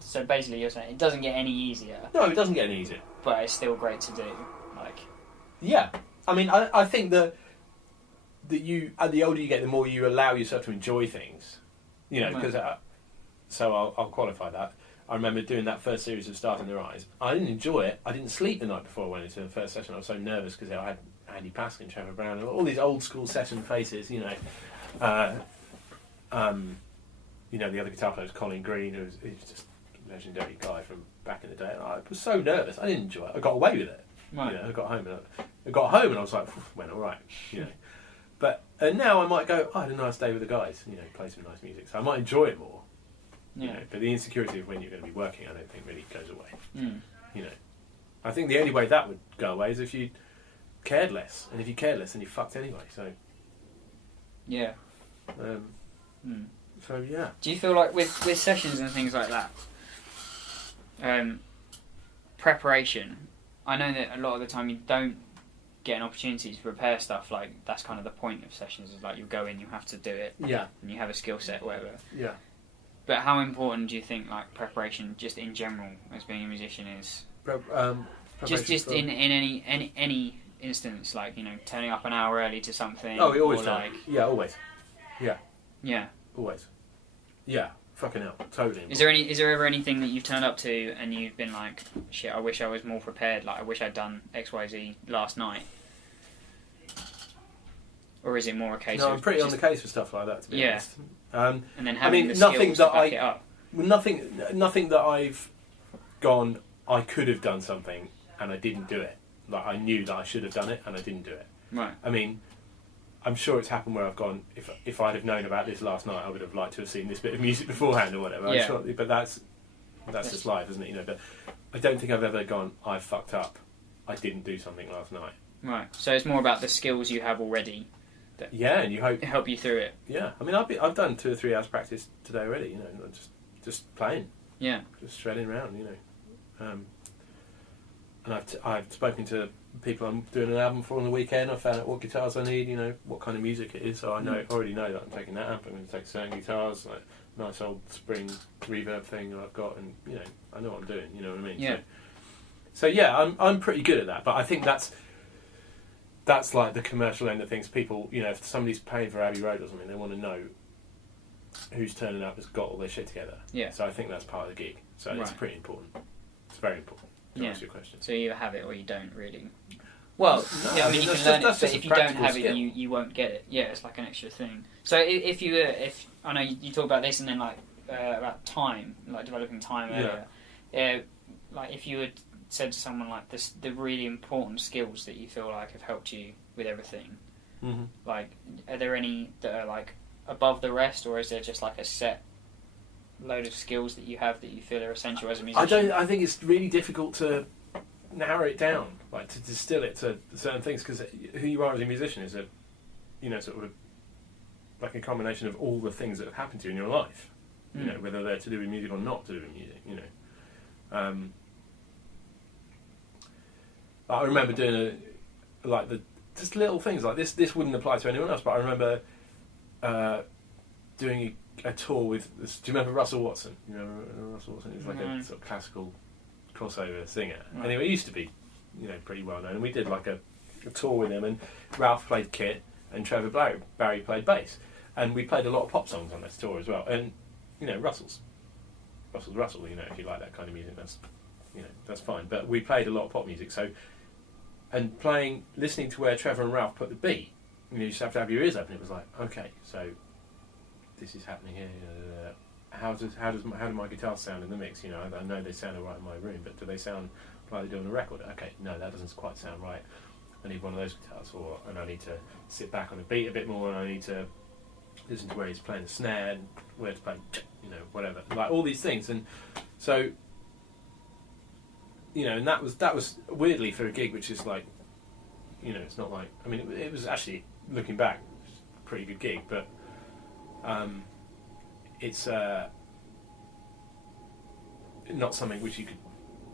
So basically, you're saying it doesn't get any easier. No, it doesn't get any easier. But it's still great to do. Yeah, I mean, I think that you, the older you get, the more you allow yourself to enjoy things. Because so I'll qualify that. I remember doing that first series of Stars in Their Eyes. I didn't enjoy it. I didn't sleep the night before I went into the first session. I was so nervous because I had Andy Paskin, Trevor Brown, and all these old school session faces. The other guitar player was Colin Green, who was just a legendary guy from back in the day. And I was so nervous. I didn't enjoy it. I got away with it. Right. I got home and I was like, went all right. But now I might go, I had a nice day with the guys. Play some nice music, so I might enjoy it more. But the insecurity of when you're going to be working, I don't think really goes away. I think the only way that would go away is if you cared less, and if you cared less, then you're fucked anyway. So yeah. So yeah. Do you feel like with sessions and things like that, preparation? I know that a lot of the time you don't get an opportunity to prepare stuff. That's kind of the point of sessions. Is you go in, you have to do it. Yeah. And you have a skill set, whatever. Yeah. But how important do you think preparation, just in general, as being a musician, is? Just in any instance, turning up an hour early to something. Oh, we always do. Yeah, always. Yeah. Yeah. Always. Yeah. Fucking hell. Totally. Is there ever anything that you've turned up to and you've been like, shit, I wish I was more prepared, I wish I'd done XYZ last night? Or is it more a case of... No, I'm pretty on the case for stuff like that, to be honest. And then having the skills to back it up. Nothing that I've gone, I could have done something and I didn't do it. I knew that I should have done it and I didn't do it. Right. I mean, I'm sure it's happened where I've gone, if I'd have known about this last night, I would have liked to have seen this bit of music beforehand or whatever. Yeah. I'm sure, but that's just life, isn't it? But I don't think I've ever gone, I fucked up, I didn't do something last night. Right. So it's more about the skills you have already. And you hope help you through it. Yeah, I mean, I've done 2 or 3 hours practice today already. Just playing. Yeah, just shredding around. And I've spoken to people I'm doing an album for on the weekend. I found out what guitars I need. What kind of music it is. So I already know that I'm taking that amp. I'm going to take certain guitars, nice old spring reverb thing that I've got, and I know what I'm doing. You know what I mean? Yeah. So yeah, I'm pretty good at that. But I think that's that's like the commercial end of things. People, if somebody's paying for Abbey Road or something, they want to know who's turning up has got all their shit together. Yeah. So I think that's part of the gig. So it's pretty important. It's very important to answer your question. So you either have it or you don't really. Well, no, yeah, I mean, you can learn it, but if you don't have skill. it, you won't get it. Yeah, it's like an extra thing. So if I know you talk about this and then like about time, like developing time earlier. Like if you had said to someone like this, the really important skills that you feel like have helped you with everything. Mm-hmm. Like, are there any that are like above the rest, or is there just like a set load of skills that you have that you feel are essential as a musician? I think it's really difficult to narrow it down, like to distill it to certain things, because who you are as a musician is sort of like a combination of all the things that have happened to you in your life. Whether they're to do with music or not to do with music. I remember doing just little things like this. This wouldn't apply to anyone else, but I remember doing a tour with. Do you remember Russell Watson? You remember Russell Watson? He was like a sort of classical crossover singer. Right. Anyway, he used to be, pretty well known. And we did like a tour with him, and Ralph played kit, and Trevor Barry played bass, and we played a lot of pop songs on this tour as well. And Russell's Russell. If you like that kind of music, that's fine. But we played a lot of pop music, so. And listening to where Trevor and Ralph put the beat, you just have to have your ears open. It was like, okay, so this is happening here. How do my guitars sound in the mix? I know they sound all right in my room, but do they sound like they do on a record? Okay, no, that doesn't quite sound right. I need one of those guitars, and I need to sit back on the beat a bit more, and I need to listen to where he's playing the snare and where to play, whatever, like all these things, and so. And that was weirdly for a gig, which is like, it's not like, I mean, it was actually, looking back, a pretty good gig, but it's not something which you could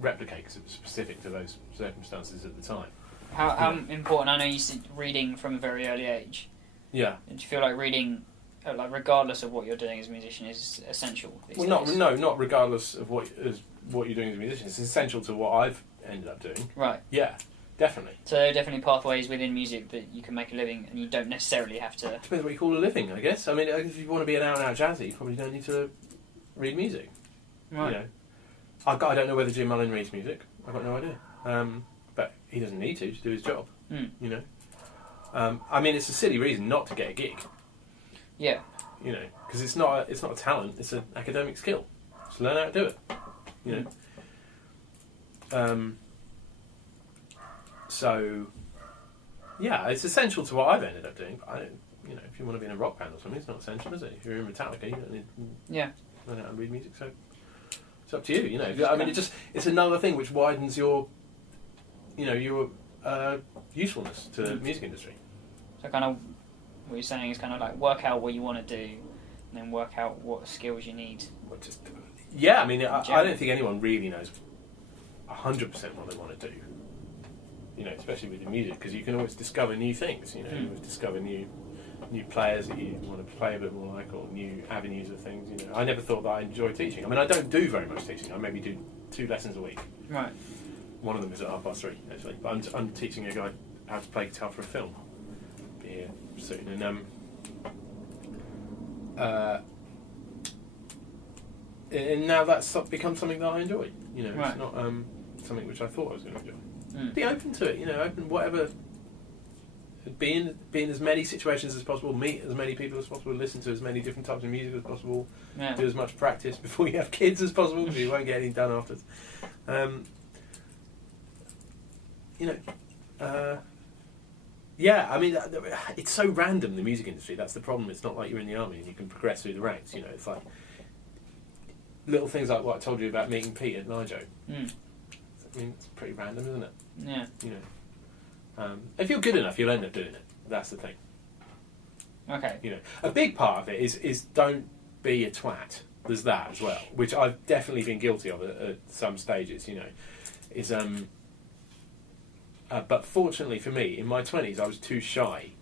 replicate because it was specific to those circumstances at the time. How important, I know you said reading from a very early age. Yeah. Do you feel like reading, like regardless of what you're doing as a musician, is essential these days? Not regardless of what you're doing as a musician. It's essential to what I've ended up doing. Right. Yeah, definitely. So there are definitely pathways within music that you can make a living, and you don't necessarily have to. Depends what you call a living, I guess. I mean, if you want to be an out-and-out jazzy, you probably don't need to read music. Right. I don't know whether Jim Mullin reads music. I've got no idea. But he doesn't need to do his job. I mean, it's a silly reason not to get a gig. Yeah. Because it's not a talent; it's an academic skill. Just learn how to do it. So, yeah, it's essential to what I've ended up doing. But I don't, if you want to be in a rock band or something, it's not essential, is it? If you're in Metallica, you don't need to learn how to read music. So it's up to you. I mean, it's another thing which widens your usefulness to the music industry. So kind of what you're saying is kind of like work out what you want to do, and then work out what skills you need. Yeah, I mean, I don't think anyone really knows 100% what they want to do. Especially with the music, because you can always discover new things. You always discover new players that you want to play a bit more like, or new avenues of things. I never thought that I enjoyed teaching. I mean, I don't do very much teaching. I maybe do 2 lessons a week. Right. One of them is at 3:30, actually. But I'm teaching a guy how to play guitar for a film. Be here soon, and now that's become something that I enjoy. It's not something which I thought I was going to enjoy. Be open to it. Open whatever. Be in as many situations as possible. Meet as many people as possible. Listen to as many different types of music as possible. Yeah. Do as much practice before you have kids as possible, because you won't get anything done afterwards. Yeah, I mean, it's so random, the music industry. That's the problem. It's not like you're in the army and you can progress through the ranks. It's like little things like what I told you about meeting Pete at Nijo. I mean, it's pretty random, isn't it? Yeah. If you're good enough, you'll end up doing it. That's the thing. Okay. A big part of it is don't be a twat. There's that as well, which I've definitely been guilty of at some stages. But fortunately for me, in my 20s, I was too shy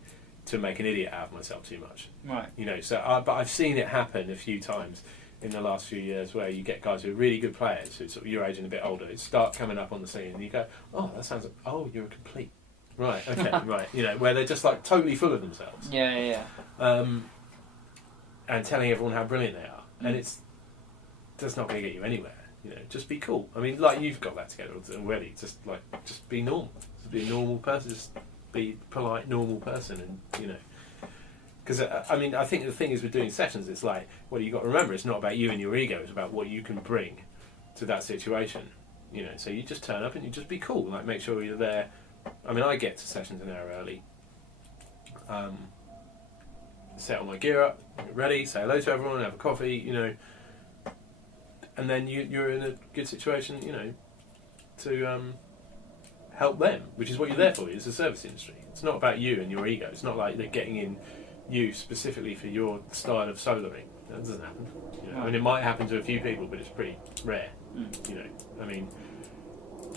to make an idiot out of myself too much. Right. But I've seen it happen a few times in the last few years, where you get guys who are really good players, who sort of your age and a bit older, start coming up on the scene, and you go, "Oh, that sounds. Oh, you're a complete Right. Okay. Right. You know, where they're just like totally full of themselves. Yeah. And telling everyone how brilliant they are, and it's that's not going to get you anywhere. You know, just be cool. I mean, like you've got that together already. Just be normal. Just be a normal person. Just be a polite, normal person, and you know. Because I mean, I think the thing is with doing sessions, it's like, well, you got to remember, it's not about you and your ego. It's about what you can bring to that situation. You know, so you just turn up and you just be cool. Like, make sure you're there. I mean, I get to sessions an hour early. Set all my gear up, get ready, say hello to everyone, have a coffee, you know, and then you're in a good situation, you know, to help them, which is what you're there for. It's a service industry. It's not about you and your ego. It's not like they're getting in you specifically for your style of soloing. That doesn't happen. You know? I mean, it might happen to a few people, but it's pretty rare. You know, I mean,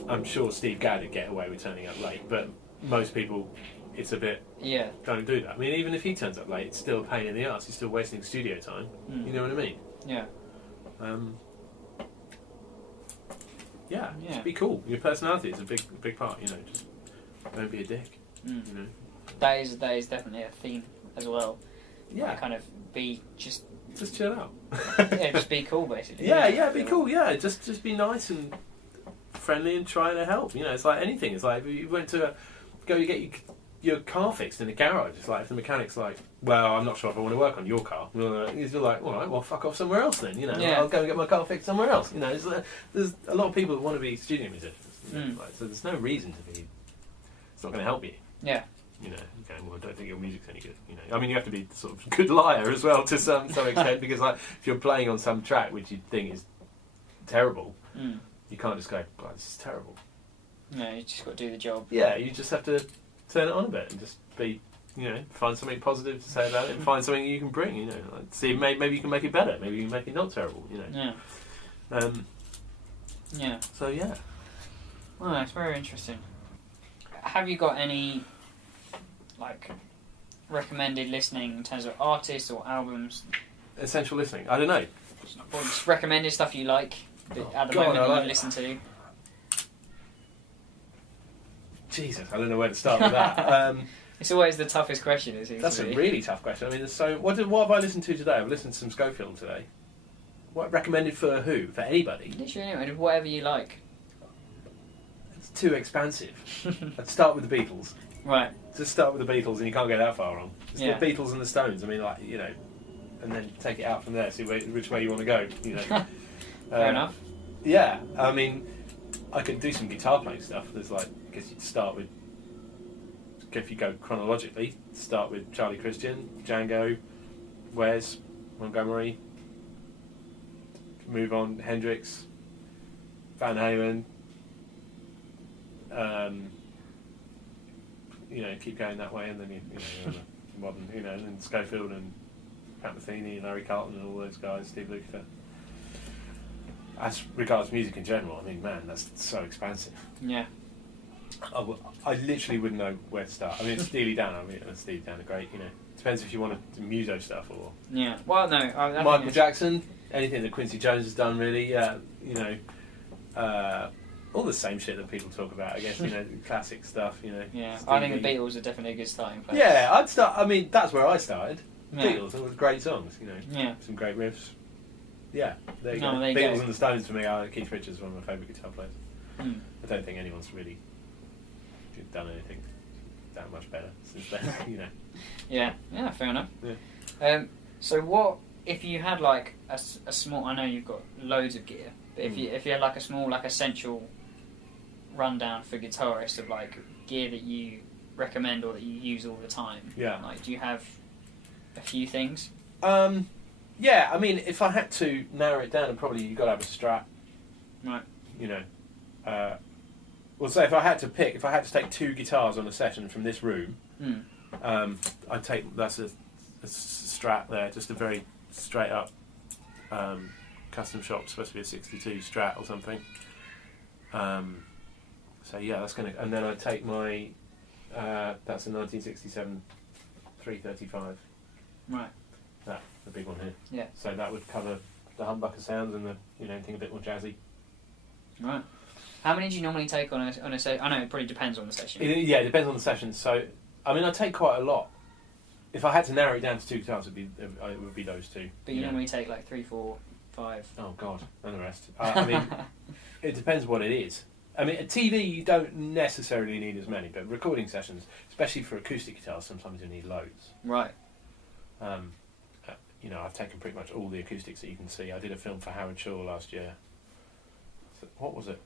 I'm sure Steve Gadd would get away with turning up late, but most people, it's a bit, don't do that. I mean, even if he turns up late, it's still a pain in the arse. He's still wasting studio time. You know what I mean? Yeah. Just be cool. Your personality is a big part. You know, just don't be a dick. You know, that is definitely a theme as well. Yeah, like, kind of be just chill out. Just be cool, basically. Be cool. Yeah, just be nice and friendly and trying to help. You know, it's like anything. It's like if you went to you get your car fixed in a garage. It's like if the mechanic's like, well, I'm not sure if I want to work on your car. You're like, all right, well, fuck off somewhere else then. You know, I'll go and get my car fixed somewhere else. You know, there's a lot of people that want to be studio musicians. You know, like, so there's no reason to be. It's not going to help you. Yeah. You know, okay, well, I don't think your music's any good. You know, I mean, you have to be sort of a good liar as well to some extent because, like, if you're playing on some track which you think is terrible, you can't just go, "Oh, this is terrible." No, you just got to do the job. Yeah, you just have to turn it on a bit and just be, you know, find something positive to say about it and find something you can bring. You know, like, see, maybe you can make it better. Maybe you can make it not terrible. You know. Yeah. So yeah. Well, that's very interesting. Have you got any, like, recommended listening in terms of artists or albums? Essential listening. I don't know. Or just recommended stuff you like at the moment that you listen to? Jesus, I don't know where to start with that. It's always the toughest question, it seems. That's a really tough question. I mean, there's so what have I listened to today? I've listened to some Schofield today. What recommended for who? For anybody? Literally anyone, whatever you like. It's too expansive. I'd start with the Beatles. Right. Just start with the Beatles, and you can't go that far on. It's Yeah. the Beatles and the Stones. I mean, like, you know, and then take it out from there. See which way you want to go. You know. Fair enough. Yeah, I mean, I could do some guitar playing stuff. There's like, I guess you'd start with, if you go chronologically, start with Charlie Christian, Django, Wes, Montgomery, move on, Hendrix, Van Halen, you know, keep going that way, and then you're modern, you know, and Schofield and Pat Metheny and Larry Carlton and all those guys, Steve Lukather. As regards music in general, I mean, man, that's so expansive. Yeah. I literally wouldn't know where to start. I mean, Steely Dan. I mean, Steely Dan are great. You know, depends if you want to do muso stuff or. Yeah. Well, no. I Michael Jackson. Anything that Quincy Jones has done, really. Yeah. You know, all the same shit that people talk about. I guess, you know, classic stuff. You know. Yeah. Stevie. I think the Beatles are definitely a good starting place. Yeah, I'd start. I mean, that's where I started. Yeah. Beatles. It was great songs. You know. Yeah. Some great riffs. Yeah. There you No, go. there you Beatles go. and the Stones for me. Keith Richards is one of my favourite guitar players. Mm. I don't think anyone's really done anything that much better since then, you know. Yeah, fair enough. Yeah. So what if you had like a small? I know you've got loads of gear, but if you had like a small, like, essential rundown for guitarists of like gear that you recommend or that you use all the time. Yeah. Like, do you have a few things? Yeah, I mean, if I had to narrow it down, probably you've got to have a Strat. Right. You know. Well, say if I had to take two guitars on a session from this room, I'd take, that's a Strat there, just a very straight up custom shop, supposed to be a 62 Strat or something. So yeah, that's gonna, and then I'd take my, that's a 1967 335. Right. That, the big one here. Yeah. So that would cover the humbucker sounds and the, you know, anything a bit more jazzy. Right. How many do you normally take on a session? I know it probably depends on the session. It depends on the session. So, I mean, I take quite a lot. If I had to narrow it down to 2 guitars, it would be those two. But you normally take like 3, 4, 5. Oh God, and the rest. I mean, it depends what it is. I mean, a TV you don't necessarily need as many, but recording sessions, especially for acoustic guitars, sometimes you need loads. Right. You know, I've taken pretty much all the acoustics that you can see. I did a film for Howard Shaw last year. So, what was it?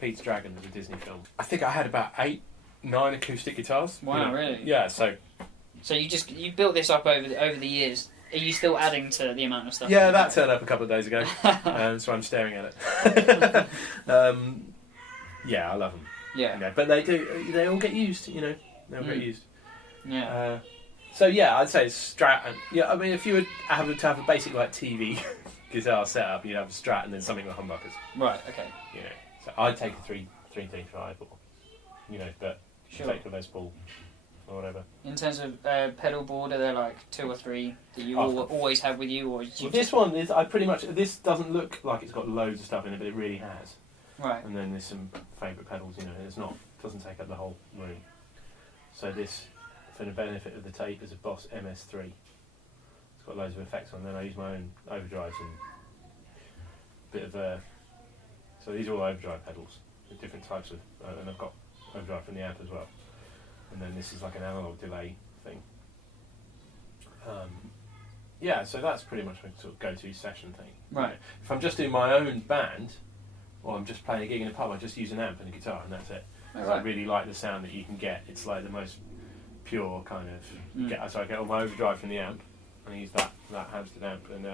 Pete's Dragon was a Disney film. I think I had about 8, 9 acoustic guitars. Wow, really? Yeah, so you built this up over the years. Are you still adding to the amount of stuff? yeah, that turned up a couple of days ago, so I'm staring at it. Yeah, I love them. Yeah. You know, but they all get used, you know. They all get used. Yeah. So yeah, I'd say Strat. And, yeah, I mean, if you would have a basic like TV guitar setup, you'd have a Strat and then something with humbuckers. Right. Okay. You know, so I'd take a 335 or, you know, but Sure. take a Les Paul or whatever. In terms of pedal board, are there like 2 or 3 that you always have with you, or This one is this doesn't look like it's got loads of stuff in it, but it really has. Right. And then there's some favourite pedals, you know. Doesn't take up the whole room. So this, for the benefit of the tape, is a Boss MS3. It's got loads of effects on. Then I use my own overdrives and bit of so these are all overdrive pedals with different types of, and I've got overdrive from the amp as well. And then this is like an analog delay thing. Yeah, so that's pretty much my sort of go-to session thing. Right. You know, if I'm just doing my own band, or I'm just playing a gig in a pub, I just use an amp and a guitar, and that's it. Right. I really like the sound that you can get. It's like the most pure kind of. So I get all my overdrive from the amp, and I use that Hamstead amp, and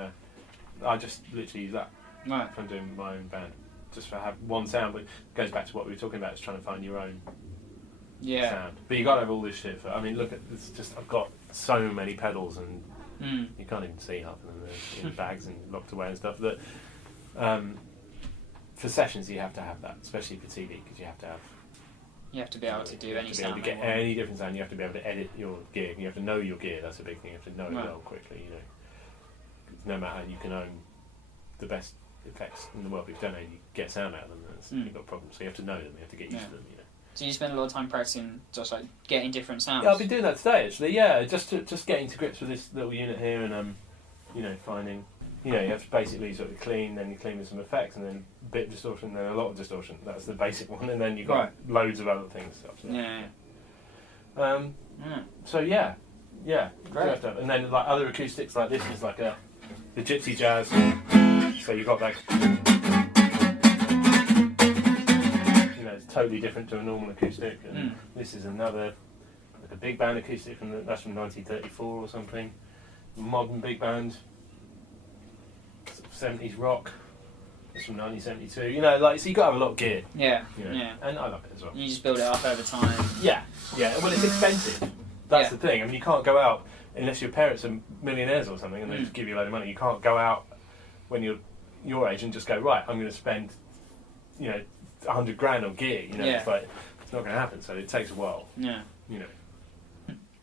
I just literally use that. Right. If I'm doing my own band, just for have one sound. But it goes back to what we were talking about, is trying to find your own sound. But you got to have all this shit. Look at this. Just I've got so many pedals, and you can't even see half of them. They're in bags and locked away and stuff. That for sessions you have to have that, especially for TV, because you have to have. You have to be able to do any sound. To get any different sound, you have to be able to edit your gear. You have to know your gear. That's a big thing. You have to know it well quickly. You know, no matter you can own the best effects in the world, but if you don't know, you get sound out of them. You've got problems. So you have to know them. You have to get used to them. You know. So you spend a lot of time practicing, just like getting different sounds. Yeah, I'll be doing that today actually. Yeah, just getting to grips with this little unit here, and you know, finding. You know, you have to basically sort of clean, then you clean with some effects, and then a bit of distortion, then a lot of distortion. That's the basic one, and then you've got loads of other things. So yeah, great. And then like other acoustics, like this is like the gypsy jazz. So you've got like, you know, it's totally different to a normal acoustic. And this is another, like a big band acoustic that's from 1934 or something. Modern big band. 70s rock. It's from 1972. You know, like, so you got to have a lot of gear. Yeah, you know, and I love it as well. You just build it up over time. Yeah. Well, it's expensive. That's the thing. I mean, you can't go out unless your parents are millionaires or something, and they just give you a load of money. You can't go out when you're your age and just go, right, I'm going to spend, you know, $100,000 on gear. You know, it's like it's not going to happen. So it takes a while. Yeah. You know.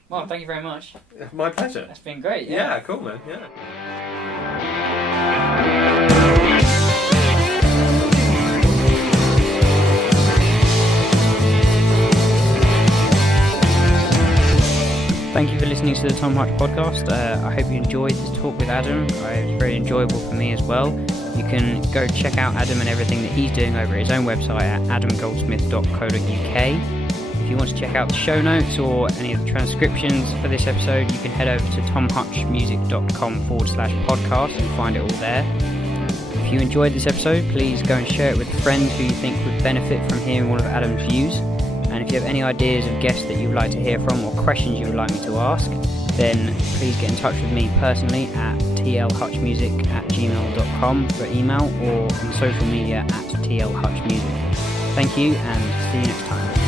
Well, thank you very much. My pleasure. That's been great. Yeah, cool, man. Yeah. Thank you for listening to the Tom Hutch podcast. I hope you enjoyed this talk with Adam. It was very enjoyable for me as well. You can go check out Adam and everything that he's doing over at his own website at adamgoldsmith.co.uk. If you want to check out the show notes or any of the transcriptions for this episode, you can head over to tomhutchmusic.com/podcast and find it all there. If you enjoyed this episode, please go and share it with friends who you think would benefit from hearing all of Adam's views. And if you have any ideas of guests that you would like to hear from or questions you would like me to ask, then please get in touch with me personally at tlhutchmusic@gmail.com for email or on social media at tlhutchmusic. Thank you and see you next time.